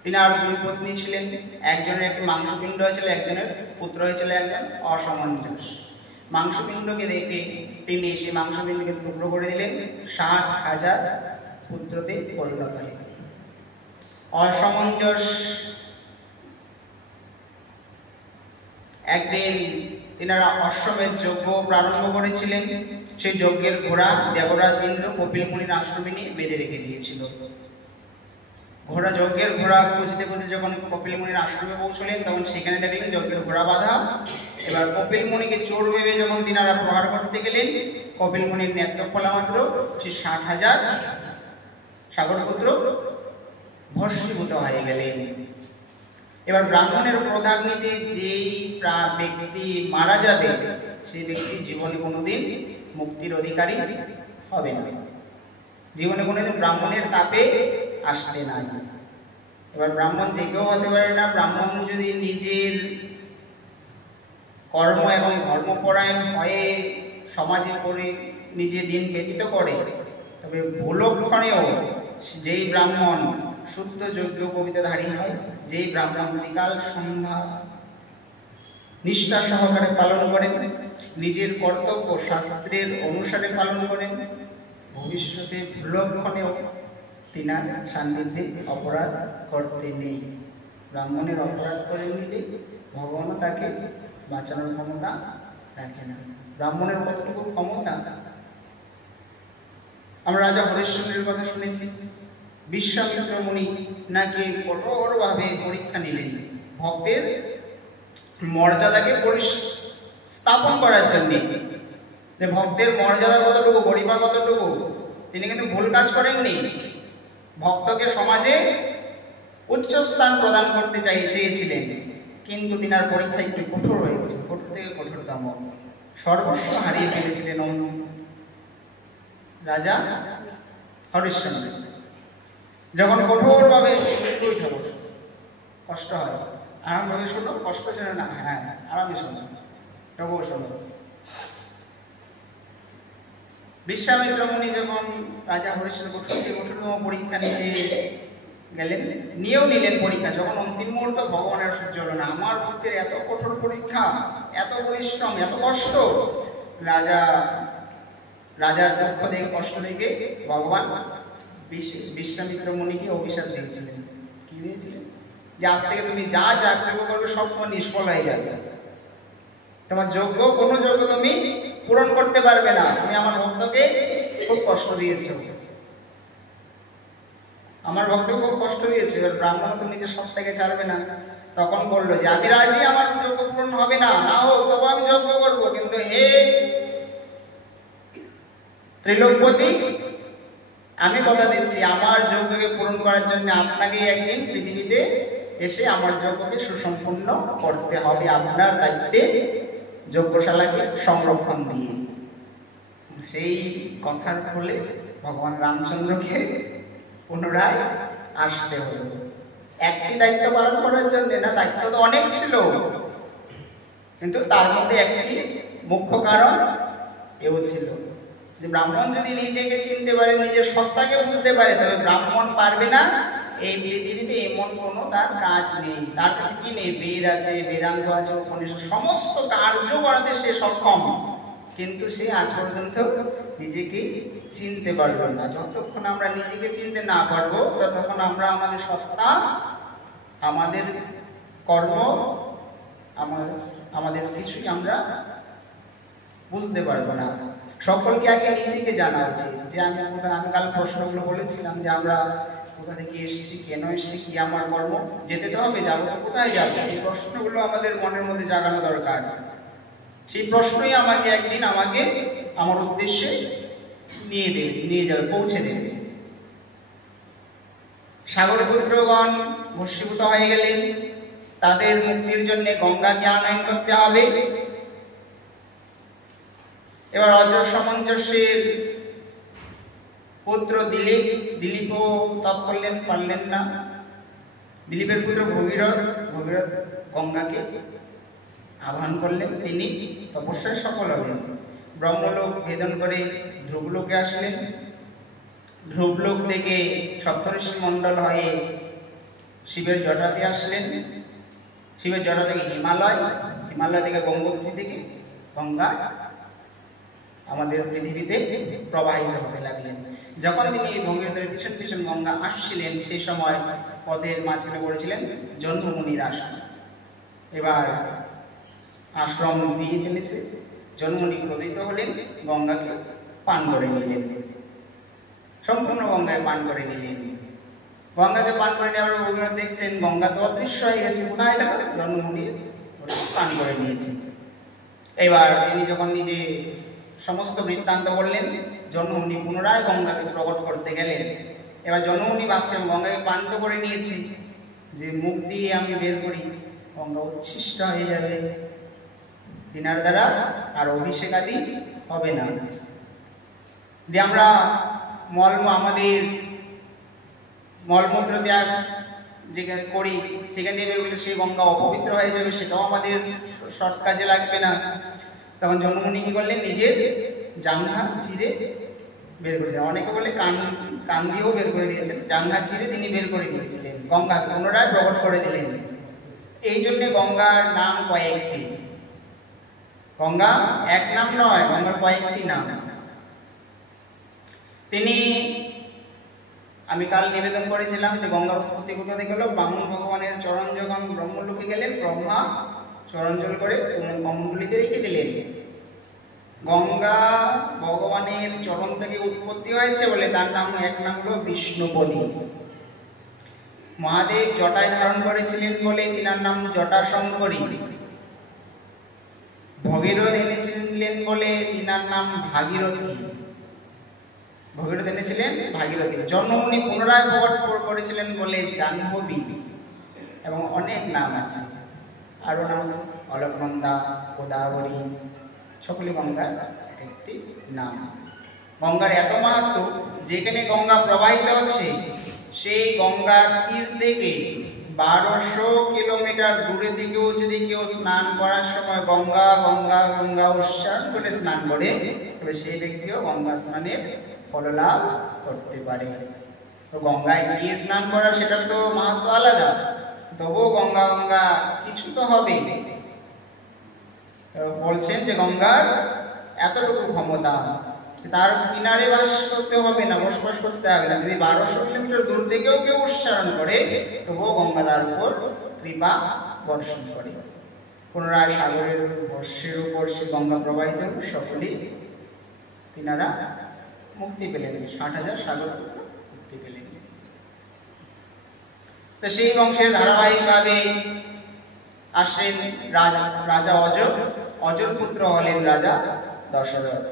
তিনার দুই পত্নী ছিলেন, একজনের একটি মাংসপিণ্ড হয়েছিল, একজনের পুত্র হয়েছিল একজন অসামঞ্জস। মাংসপিণ্ডকে দেখে তিনি সেই মাংসপিণ্ডকে টুকরো করে দিলেন, 60,000 পুত্রতে পরিণত হলেন। অসামঞ্জস একদিন তিনারা অশ্বমেধ যজ্ঞ প্রারম্ভ করেছিলেন। সেই যজ্ঞের ঘোড়া দেবরাজ ইন্দ্র কপিল মুনির আশ্রমে নিয়ে বেঁধে রেখে দিয়েছিল। যজ্ঞের ঘোড়া খুঁজতে খুঁজতে যখন কপিল মুনির আশ্রমে পৌঁছলেন, তখন সেখানে দেখলেন যজ্ঞের ঘোড়া বাঁধা। এবার কপিল মুনিকে চোর ভেবে যখন তিনারা প্রহার করতে গেলেন, কপিল মুনির নেত্র খোলা মাত্র সেই 60,000 সাগরপুত্র ভস্মীভূত হয়ে গেলেন। এবার ব্রাহ্মণের প্রধাগ্নিতে যেই ব্যক্তি মারা যাবে, সেই ব্যক্তি জীবনে কোনোদিন মুক্তির অধিকারী হবে না, জীবনে কোনোদিন ব্রাহ্মণের তাপে আসতে নাই। এবার ব্রাহ্মণ যে কেউ হতে পারে না। ব্রাহ্মণ যদি নিজের কর্ম এবং ধর্মপরায়ণ হয়ে সমাজে করে নিজে দিন ব্যতীত করে, তবে ভুলক্ষণেও যেই ব্রাহ্মণ শুদ্ধ যোগ্য কবিতাধারী হয়, যেই ব্রাহ্মণ বিকাল সন্ধ্যা নিষ্ঠা সহকারে পালন করেন, নিজের কর্তব্য শাস্ত্রের অনুসারে পালন করেন, ভবিষ্যতে ভুলক্ষণেও তিনার সান্নিধ্যে অপরাধ করতে নেই। ব্রাহ্মণের অপরাধ করে নিলে ভগবানও তাকে বাঁচানোর ক্ষমতা রাখে না। ব্রাহ্মণের কতটুকু ক্ষমতা আমরা রাজা হরিশ্চন্দ্রের কথা শুনেছি। বিশ্বামিত্র মুনি নাকি কঠোরভাবে পরীক্ষা নিলেন ভক্তের মর্যাদাকে স্থাপন করার জন্য। ভক্তের মর্যাদা কতটুকু, গরিমা কতটুকু, তিনি কিন্তু ভুল কাজ করেননি। ভক্তকে সমাজে উচ্চ স্থান প্রদান করতে চেয়েছিলেন, কিন্তু তিনার পরীক্ষা একটু কঠোর হয়ে গেছে, কঠোর থেকে কঠোরতম। সর্বস্ব হারিয়ে ফেলেছিলেন রাজা হরিশ্চন্দ্র। যখন কঠোরভাবে কষ্ট হয়, আরামভাবে শোনো, কষ্ট ছিল না, হ্যাঁ আরামে শোনো, তবুও শোনো। বিশ্বামিত্র মুনি যখন রাজা হরিশ্চন্দ্র কঠোরতম পরীক্ষা নিতে গেলেন, নিয়েও নিলেন পরীক্ষা। যখন অন্তিম মুহূর্ত ভগবানের সহ্য হলো না, আমার ভক্তের এত কঠোর পরীক্ষা, এত পরিশ্রম, এত কষ্ট। রাজার দুঃখ দেখে, কষ্ট দেখে ভগবান বিশ্বামিত্র মুনিকে অভিশাপ দিয়েছিলেন। কি দিয়েছিলেন? যে আজ থেকে তুমি যা যজ্ঞ করবে সব সময় নিষ্ফল হয়ে যাবে, তোমার কোনো যজ্ঞ তুমি পূরণ করতে পারবে না, তুমি আমার ভক্তকে খুব কষ্ট দিয়েছো, আমার ভক্তকে খুব কষ্ট দিয়েছে। এবার ব্রাহ্মণ তো নিজের সত্তাকে ছাড়বে না, তখন বললো যে আমি রাজি, আমার যজ্ঞ পূরণ হবে না, না হোক তবু আমি যজ্ঞ করবো, কিন্তু হে ত্রিলোকপতি, আমি কথা দিচ্ছি আমার যজ্ঞকে পূরণ করার জন্য আপনাকে একদিন পৃথিবীতে এসে আমার যজ্ঞকে সুসম্পন্ন করতে হবে, আপনার দায়িত্বে যজ্ঞশালাকে সংরক্ষণ দিয়ে। সেই কথার ফলে ভগবান রামচন্দ্রকে পুনরায় আসতে হলো একটি দায়িত্ব পালন করার জন্য। না, দায়িত্ব তো অনেক ছিল, কিন্তু তার মধ্যে একটি মুখ্য কারণ এও ছিল যে ব্রাহ্মণ যদি নিজেকে চিনতে পারে, নিজের সত্তাকে বুঝতে পারে, তবে ব্রাহ্মণ পারবে না এই পৃথিবীতে এমন কোনো তার কাজ নেই। তার কাছে কি নেই? বেদ আছে, বেদান্ত আছে, উপনিষদ, সমস্ত কার্য করাতে সে সক্ষম, কিন্তু সে আজ পর্যন্ত নিজেকে চিনতে পারবে না। যতক্ষণ আমরা নিজেকে চিনতে না পারবো, ততক্ষণ আমরা আমাদের সত্তা, আমাদের কর্ম, আমাদের কিছুই আমরা বুঝতে পারবো না। সকলকে আগে নিজেকে জানা উচিত যে আমি কাল প্রশ্নগুলো বলেছিলাম যে আমরা কোথা থেকে এসেছি, কেন এসেছি, কি আমার কর্ম, যেতে তো হবে, যাবো তো কোথায় যাবো, এই প্রশ্নগুলো আমাদের মনের মধ্যে জাগানো দরকার। সেই প্রশ্নই আমাকে একদিন আমার উদ্দেশ্যে নিয়ে যাবে, পৌঁছে দেবে। সাগরপুত্রগণ ভস্মীভূত হয়ে গেলেন, তাদের মুক্তির জন্য গঙ্গাকে আনয়ন করতে হবে। এবার অজর সামঞ্জস্যের পুত্র দিলীপও তপ করলেন, পারলেন না। দিলীপের পুত্র ভগীরথ গঙ্গাকে আহ্বান করলেন, তিনি তপস্যায় সফল হলেন। ব্রহ্মলোক ভেদন করে ধ্রুবলোকে আসলেন। ধ্রুবলোক থেকে সপ্তর্ষি মণ্ডল হয়ে শিবের জটাতে আসলেন। শিবের জটা থেকে হিমালয় থেকে গঙ্গোত্রী থেকে গঙ্গা আমাদের পৃথিবীতে প্রবাহিত হতে লাগলেন। যখন তিনি ভগীরথের পিছন পিছন গঙ্গা আসছিলেন, সেই সময় পথের মাঝখানে পড়েছিলেন জন্মমুনির আশ্রম। এবার আশ্রম দিয়ে ফেলেছে, জন্মমুনি ক্রোধিত হলেন, গঙ্গাকে পান করে নিলেন, সম্পূর্ণ গঙ্গায় পান করে নিলেন। গঙ্গাকে পান করে নেওয়ার ভগীরথ দেখছেন গঙ্গা তো অদৃশ্য হয়ে গেছে, কোথায় গেল? জন্মমুনি পান করে নিয়েছে। এবার তিনি যখন নিজে সমস্ত বৃত্তান্ত বললেন, জন্মমুনি পুনরায় গঙ্গাকে প্রকট করতে গেলেন। এবার জন্মমুনি ভাবছেন গঙ্গাকে পান তো করে নিয়েছি, যে মুখ দিয়ে আমি বের করি গঙ্গা উচ্ছিষ্ট হয়ে যাবে, তিনার দ্বারা আর অভিষেক আদি হবে না। যে আমরা আমাদের মলমূত্র ত্যাগ যেখানে করি সেখান দিয়ে বের করলে সেই গঙ্গা অপবিত্র হয়ে যাবে, সেটাও আমাদের শর্ট কাজে লাগবে না। তখন জন্মমুনি কি করলেন, নিজের জাঙ্ঘা চিরে বের করে দিলেন। অনেকে বলে কান দিয়েও বের করে দিয়েছেন, জাঙ্ঘা চিরে তিনি বের করে দিয়েছিলেন, গঙ্গাকে পুনরায় প্রকট করে দিলেন। এই জন্য গঙ্গার নাম কয়েকটি, গঙ্গা এক নাম নয়, গঙ্গার কয়েকটি নাম। আমি কাল নিবেদন করেছিলাম যে গঙ্গার উৎপত্তি কোথা থেকে হলো। ব্রাহ্মণ ভগবানের চরণ যখন ব্রহ্মলোকে গেলেন, ব্রহ্মা চরণজল করে অঙ্গুলিতে রেখে দিলেন। গঙ্গা ভগবানের চরণ থেকে উৎপত্তি হয়েছে বলে তার নাম এক নাম হলো বিষ্ণুপদী। মহাদেব জটায় ধারণ করেছিলেন বলে তিনার নাম জটাশঙ্করী। ভগীরথ এনেছিলেন বলে তিনার নাম ভাগীরথী। ভগীরথ এনেছিলেন ভাগীরথী। জন্মমুনি পুনরায় প্রকট করেছিলেন বলে জাহ্নবী, এবং অনেক নাম আছে, আরো নাম আছে অলকনন্দা, গোদাবরী, সকলে গঙ্গার একটি নাম। গঙ্গার এত মাহাত্ম, যেখানে গঙ্গা প্রবাহিত হচ্ছে সেই গঙ্গার তীর থেকে 1200 কিলোমিটার দূরে থেকেও যদি কেউ স্নান করার সময় গঙ্গা গঙ্গা গঙ্গা উচ্চারণ করে স্নান করে, তবে সেই ব্যক্তিও গঙ্গা স্নানের ফললাভ করতে পারে। তো গঙ্গায় গিয়ে স্নান করা সেটার তো মাহাত্ম আলাদা, তবুও গঙ্গা গঙ্গা কিছু তো হবে। বলছেন যে গঙ্গার এতটুকু ক্ষমতা, তার কিনারে বাস করতে হবে না, বসবাস করতে হবে না। যদি 1200 কিলোমিটার দূর থেকেও কেউ উচ্চারণ করে, তবুও গঙ্গা তার উপর কৃপা বর্ষণ করে। পুনরায় সাগরের বর্ষের উপর সে গঙ্গা প্রবাহিত, সকলেই তিনারা মুক্তি পেলেন, 60,000 সাগর মুক্তি পেলেন। তো সেই বংশের ধারাবাহিকভাবে আসেন রাজা অজর পুত্র হলেন রাজা দশরথ।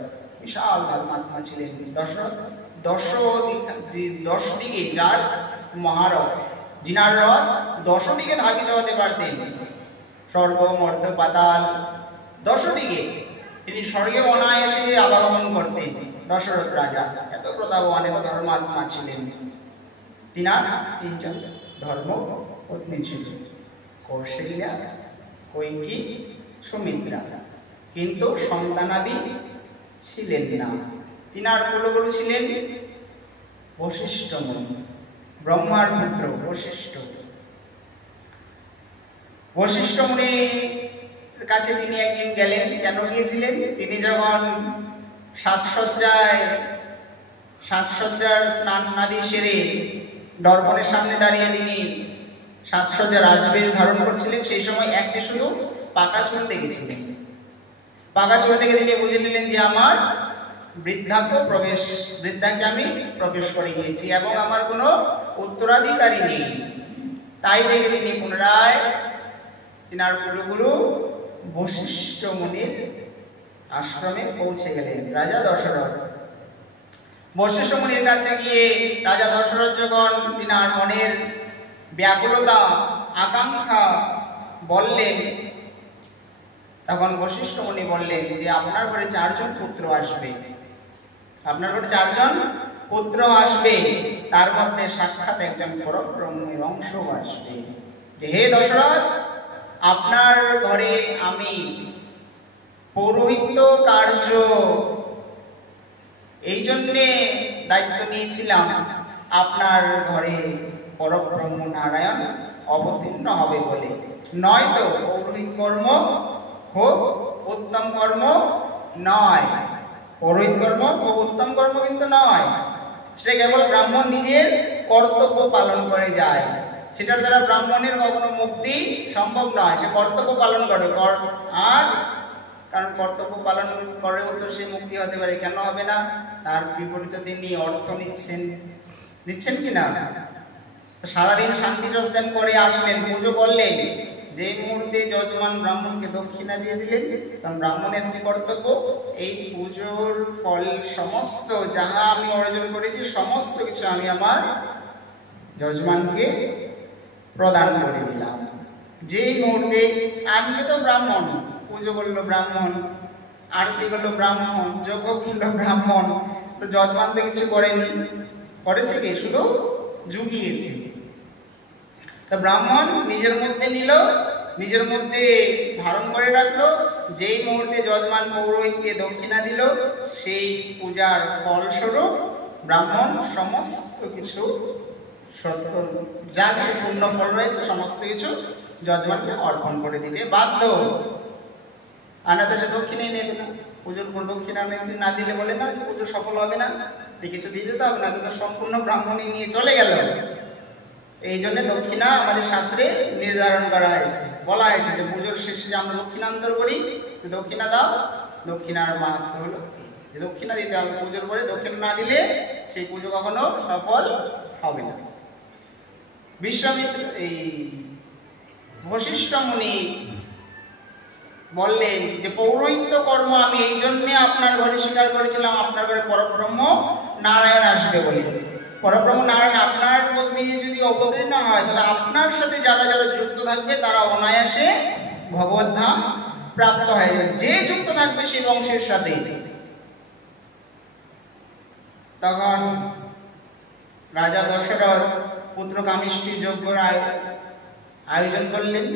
বিশাল ধর্মাত্মা ছিলেন দশরথ। 10 দিকে যার মহারথ, যিনার রথ 10 দিকে ধাবিত হতে পারতেন, স্বর্গ মর্ত্য পাতাল 10 দিকে তিনি স্বর্গে অনায়াসে আবাগমন করতেন। দশরথ রাজা এত প্রতাপবান, এত ধর্মাত্মা ছিলেন। তিনার 3জন ধর্ম পত্নী ছিলেন, কৌশল্যা, কৈকেয়ী, সুমিত্রা, কিন্তু সন্তানাদি ছিলেন না। তিনার কুলগুরু ছিলেন বশিষ্ঠ মুনি, ব্রহ্মার পুত্র বশিষ্ঠ। বশিষ্ঠ মুনির কাছে তিনি একদিন গেলেন। কেন গিয়েছিলেন? তিনি যখন সাজসজ্জার স্নান আদি সেরে দর্পণের সামনে দাঁড়িয়ে তিনি সাজসজ্জার রাজবেশ ধারণ করছিলেন, সেই সময় একটি শুধু পাকা চুল দেখেছিলেন। পাকা চুল থেকে তিনি বুঝে নিলেন যে আমার বৃদ্ধাকে আমি প্রবেশ করে গিয়েছি এবং আমার কোনো উত্তরাধিকারী নেই। তাই দেখে তিনি পুনরায় তিনার কুলগুরু বশিষ্ঠ মুনির আশ্রমে পৌঁছে গেলেন রাজা দশরথ। বশিষ্ঠ মুনির কাছে গিয়ে রাজা দশরথ যখন তিনার মনের ব্যাকুলতা আকাঙ্ক্ষা বললেন, তখন বশিষ্ঠ মুনি বললেন যে আপনার ঘরে 4 জন পুত্র আসবে, আপনার ঘরে 4 জন পুত্র আসবে, তার মধ্যে সাক্ষাৎ একজন পরব্রহ্মের অংশ আসবে। যে হে দশরথ, আপনার ঘরে আমি পৌরোহিত্য কার্য এই জন্যে দায়িত্ব নিয়েছিলাম, আপনার ঘরে পরব্রহ্ম নারায়ণ অবতীর্ণ হবে বলে, নয়তো পৌরোহিত কর্ম হোক উত্তম কর্ম নয়। পৌরোহিত কর্ম ও উত্তম কর্ম কিন্তু নয়, সেটা কেবল ব্রাহ্মণ নিজের কর্তব্য পালন করে যায়, সেটার দ্বারা ব্রাহ্মণের কখনো মুক্তি সম্ভব নয়। সে কর্তব্য পালন করে, আর কারণ কর্তব্য পালন করেও তো সে মুক্তি হতে পারে, কেন হবে না? তার বিপরীতে তিনি অর্থ নিচ্ছেন কি না? সারাদিন শান্তি সস্তান করে আসলেন, পুজো করলেন, যে মুহূর্তে যজমান ব্রাহ্মণকে দক্ষিণা দিয়ে দিলেন, কারণ ব্রাহ্মণের কি কর্তব্য? এই পুজোর ফল সমস্ত যাহা আমি অর্জন করেছি সমস্ত কিছু আমি আমার যজমানকে প্রদান করে দিলাম। যে মুহূর্তে আমি তো ব্রাহ্মণ, পুজো করলো ব্রাহ্মণ, আরতি করলো ব্রাহ্মণ, যজ্ঞ করলো ব্রাহ্মণ, তো যজমান তো কিছু করেনি, করেছে কি? শুধু জুগিয়েছে। ব্রাহ্মণ নিজের মধ্যে নিল, নিজের মধ্যে ধারণ করে রাখলো, যেই মুহূর্তে যজমান পৌরোহিতকে দক্ষিণা দিল, সেই পূজার ফলস্বরূপ ব্রাহ্মণ সমস্ত কিছু যা কিছু পূর্ণ ফল রয়েছে সমস্ত কিছু যজমানকে অর্পণ করে দিতে বাধ্য। আর না তো সে দক্ষিণাই নেবে না, পুজোর পর দক্ষিণা না দিলে বলে না পুজো সফল হবে না, কিছু দিয়ে দিতে হবে না, তো সম্পূর্ণ ব্রাহ্মণই নিয়ে চলে গেল। এই জন্য দক্ষিণা আমাদের শাস্ত্রে নির্ধারণ করা হয়েছে, বলা হয়েছে যে পুজোর শেষে যে আমরা দক্ষিণান্তর করি, দক্ষিণা দাও, দক্ষিণার মাহাত্ম্য হলো যে দক্ষিণা দিতে হবে, পুজোর পরে দক্ষিণা না দিলে সেই পুজো কখনো সফল হবে না। বিশ্বামিত্র এই বশিষ্ঠ মুনি বললেন যে পৌরোহিত্য কর্ম আমি এই জন্যে আপনার ঘরে স্বীকার করেছিলাম, আপনার ঘরে পরব্রহ্ম নারায়ণ আসবে বলে। পরব্রহ্ম নারায়ণ আপনার নিয়ে যদি অবতীর্ণ হয়, তাহলে আপনার সাথে যারা যারা যুক্ত থাকবে তারা অনায়াসে ভগবত ধাম প্রাপ্ত হয়ে যাবে, যে যুক্ত থাকবে সেই বংশের সাথে। তখন রাজা দশরথ পুত্র কামিষ্টি যজ্ঞর আয়োজন করলেন।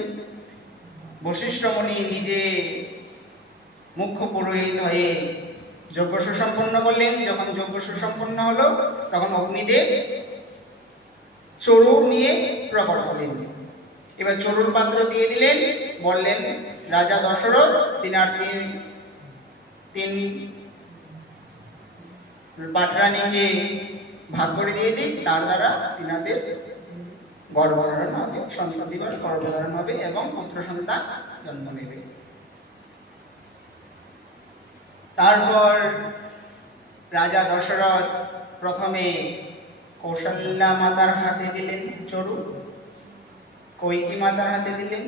বশিষ্ঠ মুনি নিজে মুখ্য পুরোহিত হয়ে যজ্ঞ সুসম্পন্ন করলেন। যখন যজ্ঞ সুসম্পন্ন হলো, তখন অগ্নিদেব চড়ু নিয়ে প্রকট হলেন। এবার চড়ুর পাত্র দিয়ে দিলেন, বললেন রাজা দশরথ তিন পাটরানীকে ভাগ করে দিয়ে দিন, তার দ্বারা তিনাদের গর্ভধারণ হবে, সন্ততিবার গর্ভধারণ হবে এবং পুত্র সন্তান জন্ম নেবে। তারপর রাজা দশরথ প্রথমে কৌশল্যা মাতার হাতে দিলেন চড়ু, কৈকেয়ী মাতার হাতে দিলেন,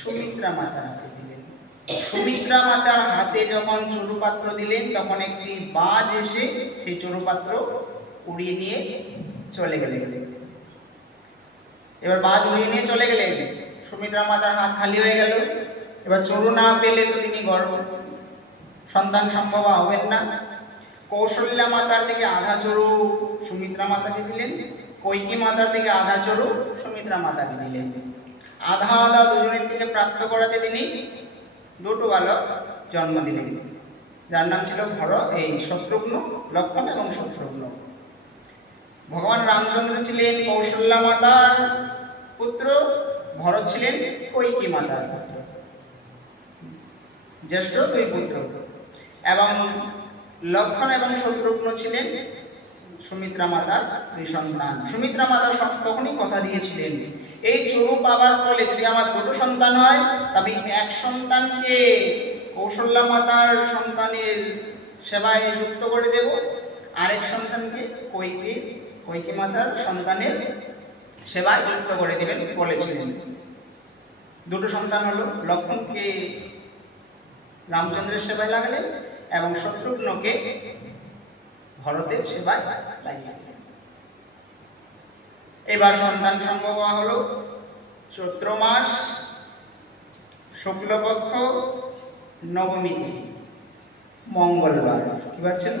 সুমিত্রা মাতার হাতে দিলেন। সুমিত্রা মাতার হাতে যখন চড়ু পাত্র দিলেন, তখন একটি বাজ এসে সেই চড়ু পাত্র উড়িয়ে নিয়ে চলে গেলেন। এবার বাজ উড়িয়ে নিয়ে চলে গেলেন, সুমিত্রা মাতার হাত খালি হয়ে গেল। এবার চড়ু না পেলে তো তিনি সন্তান সম্ভব হবেন না। কৌশল্যা মাতার থেকে আধা চড়ু সুমিত্রা মাতাকে দিলেন, কৈকেয়ী মাতার থেকে আধা চড়ু সুমিত্রা মাতাকে দিলেন। আধা আধা দুজনের থেকে প্রাপ্ত করাতে তিনি দুটো বালক জন্ম দিলেন, যার নাম ছিল শত্রুঘ্ন, লক্ষ্মণ এবং শত্রুঘ্ন। ভগবান রামচন্দ্র ছিলেন কৌশল্যা মাতার পুত্র, ভরত ছিলেন কৈকেয়ী মাতার পুত্র, জ্যেষ্ঠ দুই পুত্র। এবং লক্ষ্মণ এবং শত্রুঘ্ন ছিলেন সুমিত্রা মাতার দুই সন্তান। সুমিত্রা মাতা তখনই কথা দিয়েছিলেন, এই চড়ু পাবার ফলে যদি আমার দুটো সন্তান হয়, তবে এক সন্তানকে কৌশল্যা মাতার সন্তানের সেবায় যুক্ত করে দেব, আরেক সন্তানকে কৈকেয়ী মাতার সন্তানের সেবায় যুক্ত করে দিবেন বলেছিলেন। দুটো সন্তান হলো, লক্ষ্মণকে রামচন্দ্রের সেবায় লাগালেন এবং শত্রুঘ্নকে ভরতের সেবায় লাগিয়ে দিলেন। এবার সন্তান সম্ভব হলো চৈত্র মাস শুক্লপক্ষ নবমী তিথি, মঙ্গলবার। কি বার ছিল?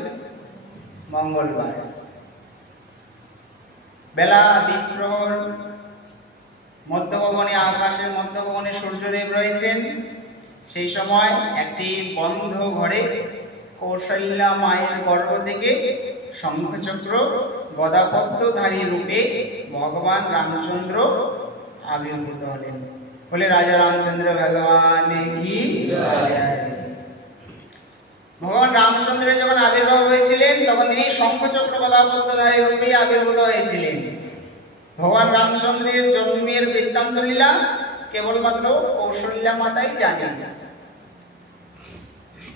মঙ্গলবার। বেলা দ্বীপ্রহর, মধ্যগগনে, আকাশের মধ্যগগনে সূর্যদেব রয়েছেন। সেই সময় একটি বন্ধ ঘরে কৌশল্যা মায়ের গর্ভ থেকে শঙ্খচক্র গদাপদ্মধারী রূপে ভগবান রামচন্দ্র আবির্ভূত হলেন। বলে রাজা রামচন্দ্র ভগবান কি জয়। ভগবান রামচন্দ্রের যখন আবির্ভাব হয়েছিলেন তখন তিনি শঙ্খচক্র গদাপদ্মধারী রূপে আবির্ভূত হয়েছিলেন। ভগবান রামচন্দ্রের জন্মের বৃত্তান্ত লীলা কেবলমাত্র কৌশল্যা মাতাই জানেন।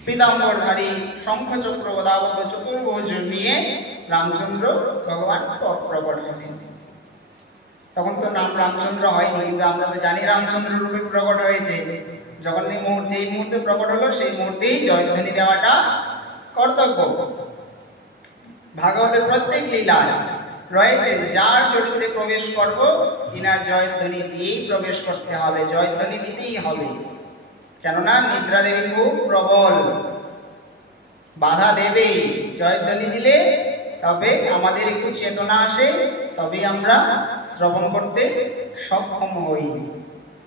পীতাম্বরধারী শঙ্খচক্র গদাপদ্ম চতুর্ভুজ নিয়ে রামচন্দ্র ভগবান প্রকট হলেন। তখন তো নাম রামচন্দ্র হয়নি, কিন্তু আমরা তো জানি রামচন্দ্র রূপে প্রকট হয়েছে। যখন এই মুহূর্তে প্রকট হলো, সেই মুহূর্তেই জয়ধ্বনি দেওয়াটা কর্তব্য। ভাগবতের প্রত্যেক লীলায় রয়েছে যার চরিত্রে প্রবেশ করব তিনার জয়ধ্বনি দিয়েই প্রবেশ করতে হবে, জয়ধ্বনি দিতেই হবে। কেননা নিদ্রা দেবী খুব প্রবল, বাধা দেবে। জয়ধ্বনি দিলে তবে আমাদের একটু চেতনা আসে, তবে আমরা শ্রবণ করতে সক্ষম হই।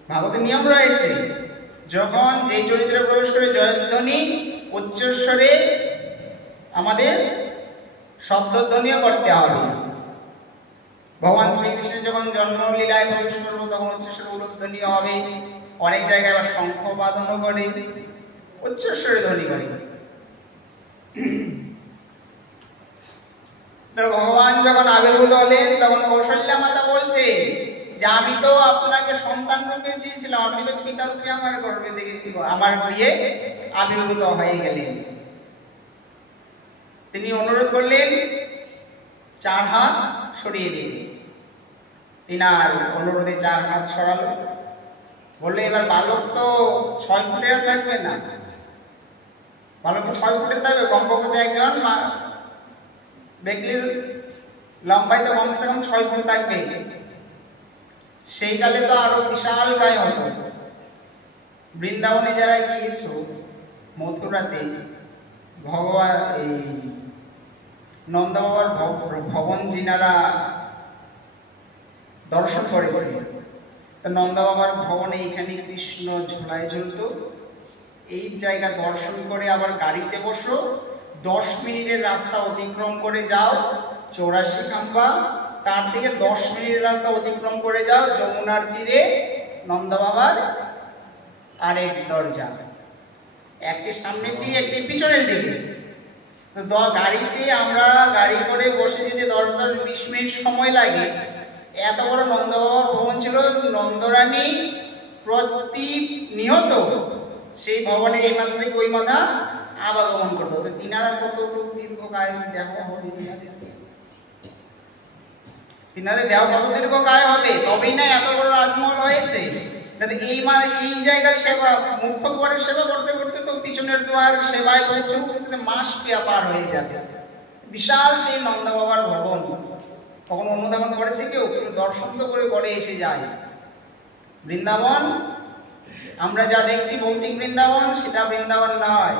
ভাগবতের নিয়ম রয়েছে, যখন যে চরিত্রে প্রবেশ করে জয়ধ্বনি উচ্চস্বরে আমাদের শব্দধ্বনিও করতে হবে। ভগবান শ্রীকৃষ্ণের যখন জন্মলীলায় প্রবেশ করবো তখন উচ্চস্বরে উলধ্বনি হবে। অনেক জায়গায় আবার শঙ্খ বাদনও করে, উচ্চস্বরে ধ্বনি করে। তো ভগবান যখন আবির্ভূত হলেন তখন কৌশল্যা মাতা বলছে যে আমি তো আপনাকে সন্তান রূপে চেয়েছিলাম, আপনি তো পিতা রূপে আমার গর্ভে আমার গৃহে আবির্ভূত হয়ে গেলেন। তিনি অনুরোধ করলেন 4 হাত সরিয়ে দিতে। তিনার অনুরোধে 4 হাত সরালো। বললে এবার বালক তো 6 ফুটের থাকবে না, বালক 6 ফুটের থাকবে, কমপক্ষে একজন ব্যক্তির লম্বাই তো কমসে কম 6 ফুট থাকবে। সেই কালে তো আরো বিশাল গায়ে হতো। বৃন্দাবনে যারা গিয়েছো, মথুরাতে ভগবান এই নন্দবাবার ভবন যিনারা দর্শন করেছে, তো নন্দবাবার ভবনে এখানে কৃষ্ণ ঝোলায় ঝুলত। এই জায়গা দর্শন করে আবার গাড়িতে বসো, 10 মিনিটের রাস্তা অতিক্রম করে যাও 84 খাম্বা, তার থেকে 10 মিনিটের রাস্তা অতিক্রম করে যাও যমুনার তীরে নন্দবাবার আরেক দরজা, একটি সামনের দিকে একটি পিছনের দিকে। তো গাড়িতে আমরা গাড়ি করে বসে যেতে 10-20 মিনিট সময় লাগে। এত বড় নন্দবাবার ভবন ছিল, নন্দরানী প্রতিনিয়ত সেই ভবনের এই মাথা থেকে ওই মাথা আবাগমন করতো। তো তিনারা কতটুকু দীর্ঘ কায় দেহ হবে, তিনাদের দেহ কত দীর্ঘ কায় হবে, তবেই না এত বড় রাজমহল হয়েছে। এই জায়গার সেবা, মুখ্য দুয়ারের সেবা করতে করতে তো পিছনের দুয়ার সেবায় পৌঁছতে মাস পার হয়ে যাবে। বিশাল সেই নন্দবাবার ভবন। কখনো অনুধাবন করেছে কেউ? দর্শন তো করে ঘরে এসে যায়। বৃন্দাবন আমরা যা দেখছি ভৌতিক বৃন্দাবন, সেটা বৃন্দাবন নয়।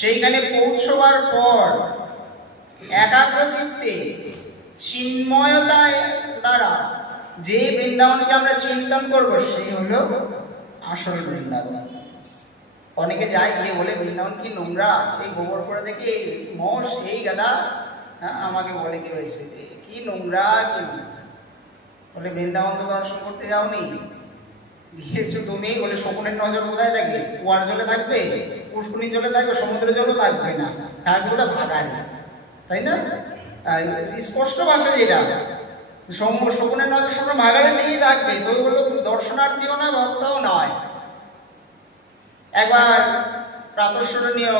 সেইখানে পৌঁছবার পর একাগ্র চিত্তে চিন্ময়তায় দ্বারা যে বৃন্দাবনকে আমরা চিন্তন করবো, সেই হলো আসল বৃন্দাবন। অনেকে যায় গিয়ে বলে বৃন্দাবন কি নোংরা, এই গোবর করে দেখে মোষ এই গাদা, আমাকে বলে কি হয়েছে, কি নোংরা কি নোংরা। বলে বৃন্দাবন তো দর্শন করতে যাওনি, গিয়েছো তুমি। বলে শকুনের নজর কোথায় থাকবে? কুয়ার জলে থাকবে, পুষ্কুনির জলে থাকবে, সমুদ্রের জলও থাকবে না, থাকবে কোথায়? ভাগায়, তাই না? স্পষ্ট ভাষা যেটা, শকুনের নজর সব ভাগাড়ের দিকেই থাকবে। তো ওগুলো দর্শনার্থীও নয়, ভক্তও নয়। একবার প্রাতঃস্মরণীয়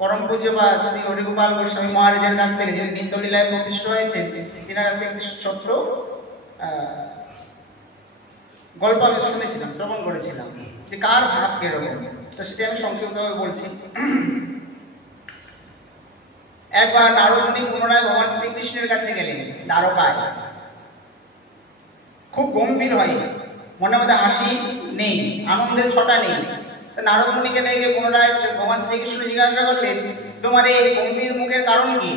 পরম পূজ্যপাদ শ্রী হরিগোপাল গোস্বামী মহারাজের কাছ থেকে, যিনি নিত্যলীলায় প্রবিষ্ট হয়েছেন, তিনার কাছ থেকে একটি ছোট্ট গল্প আমি শুনেছিলাম, শ্রবণ করেছিলাম, যে কার ভাব কিরকম। তো সেটা আমি সংক্ষিপ্তভাবে বলছি। একবার নারদ মুনি পুনরায় ভগবান শ্রীকৃষ্ণের কাছে গেলেন দ্বারকায়। খুব গম্ভীর হয়, মনে মধ্যে হাসি নেই, আনন্দের ছটা নেই। নারদ মুনিকে দেখে পুনরায় ভগবান শ্রীকৃষ্ণ জিজ্ঞাসা করলেন, তোমার এই গম্ভীর মুখের কারণ কি?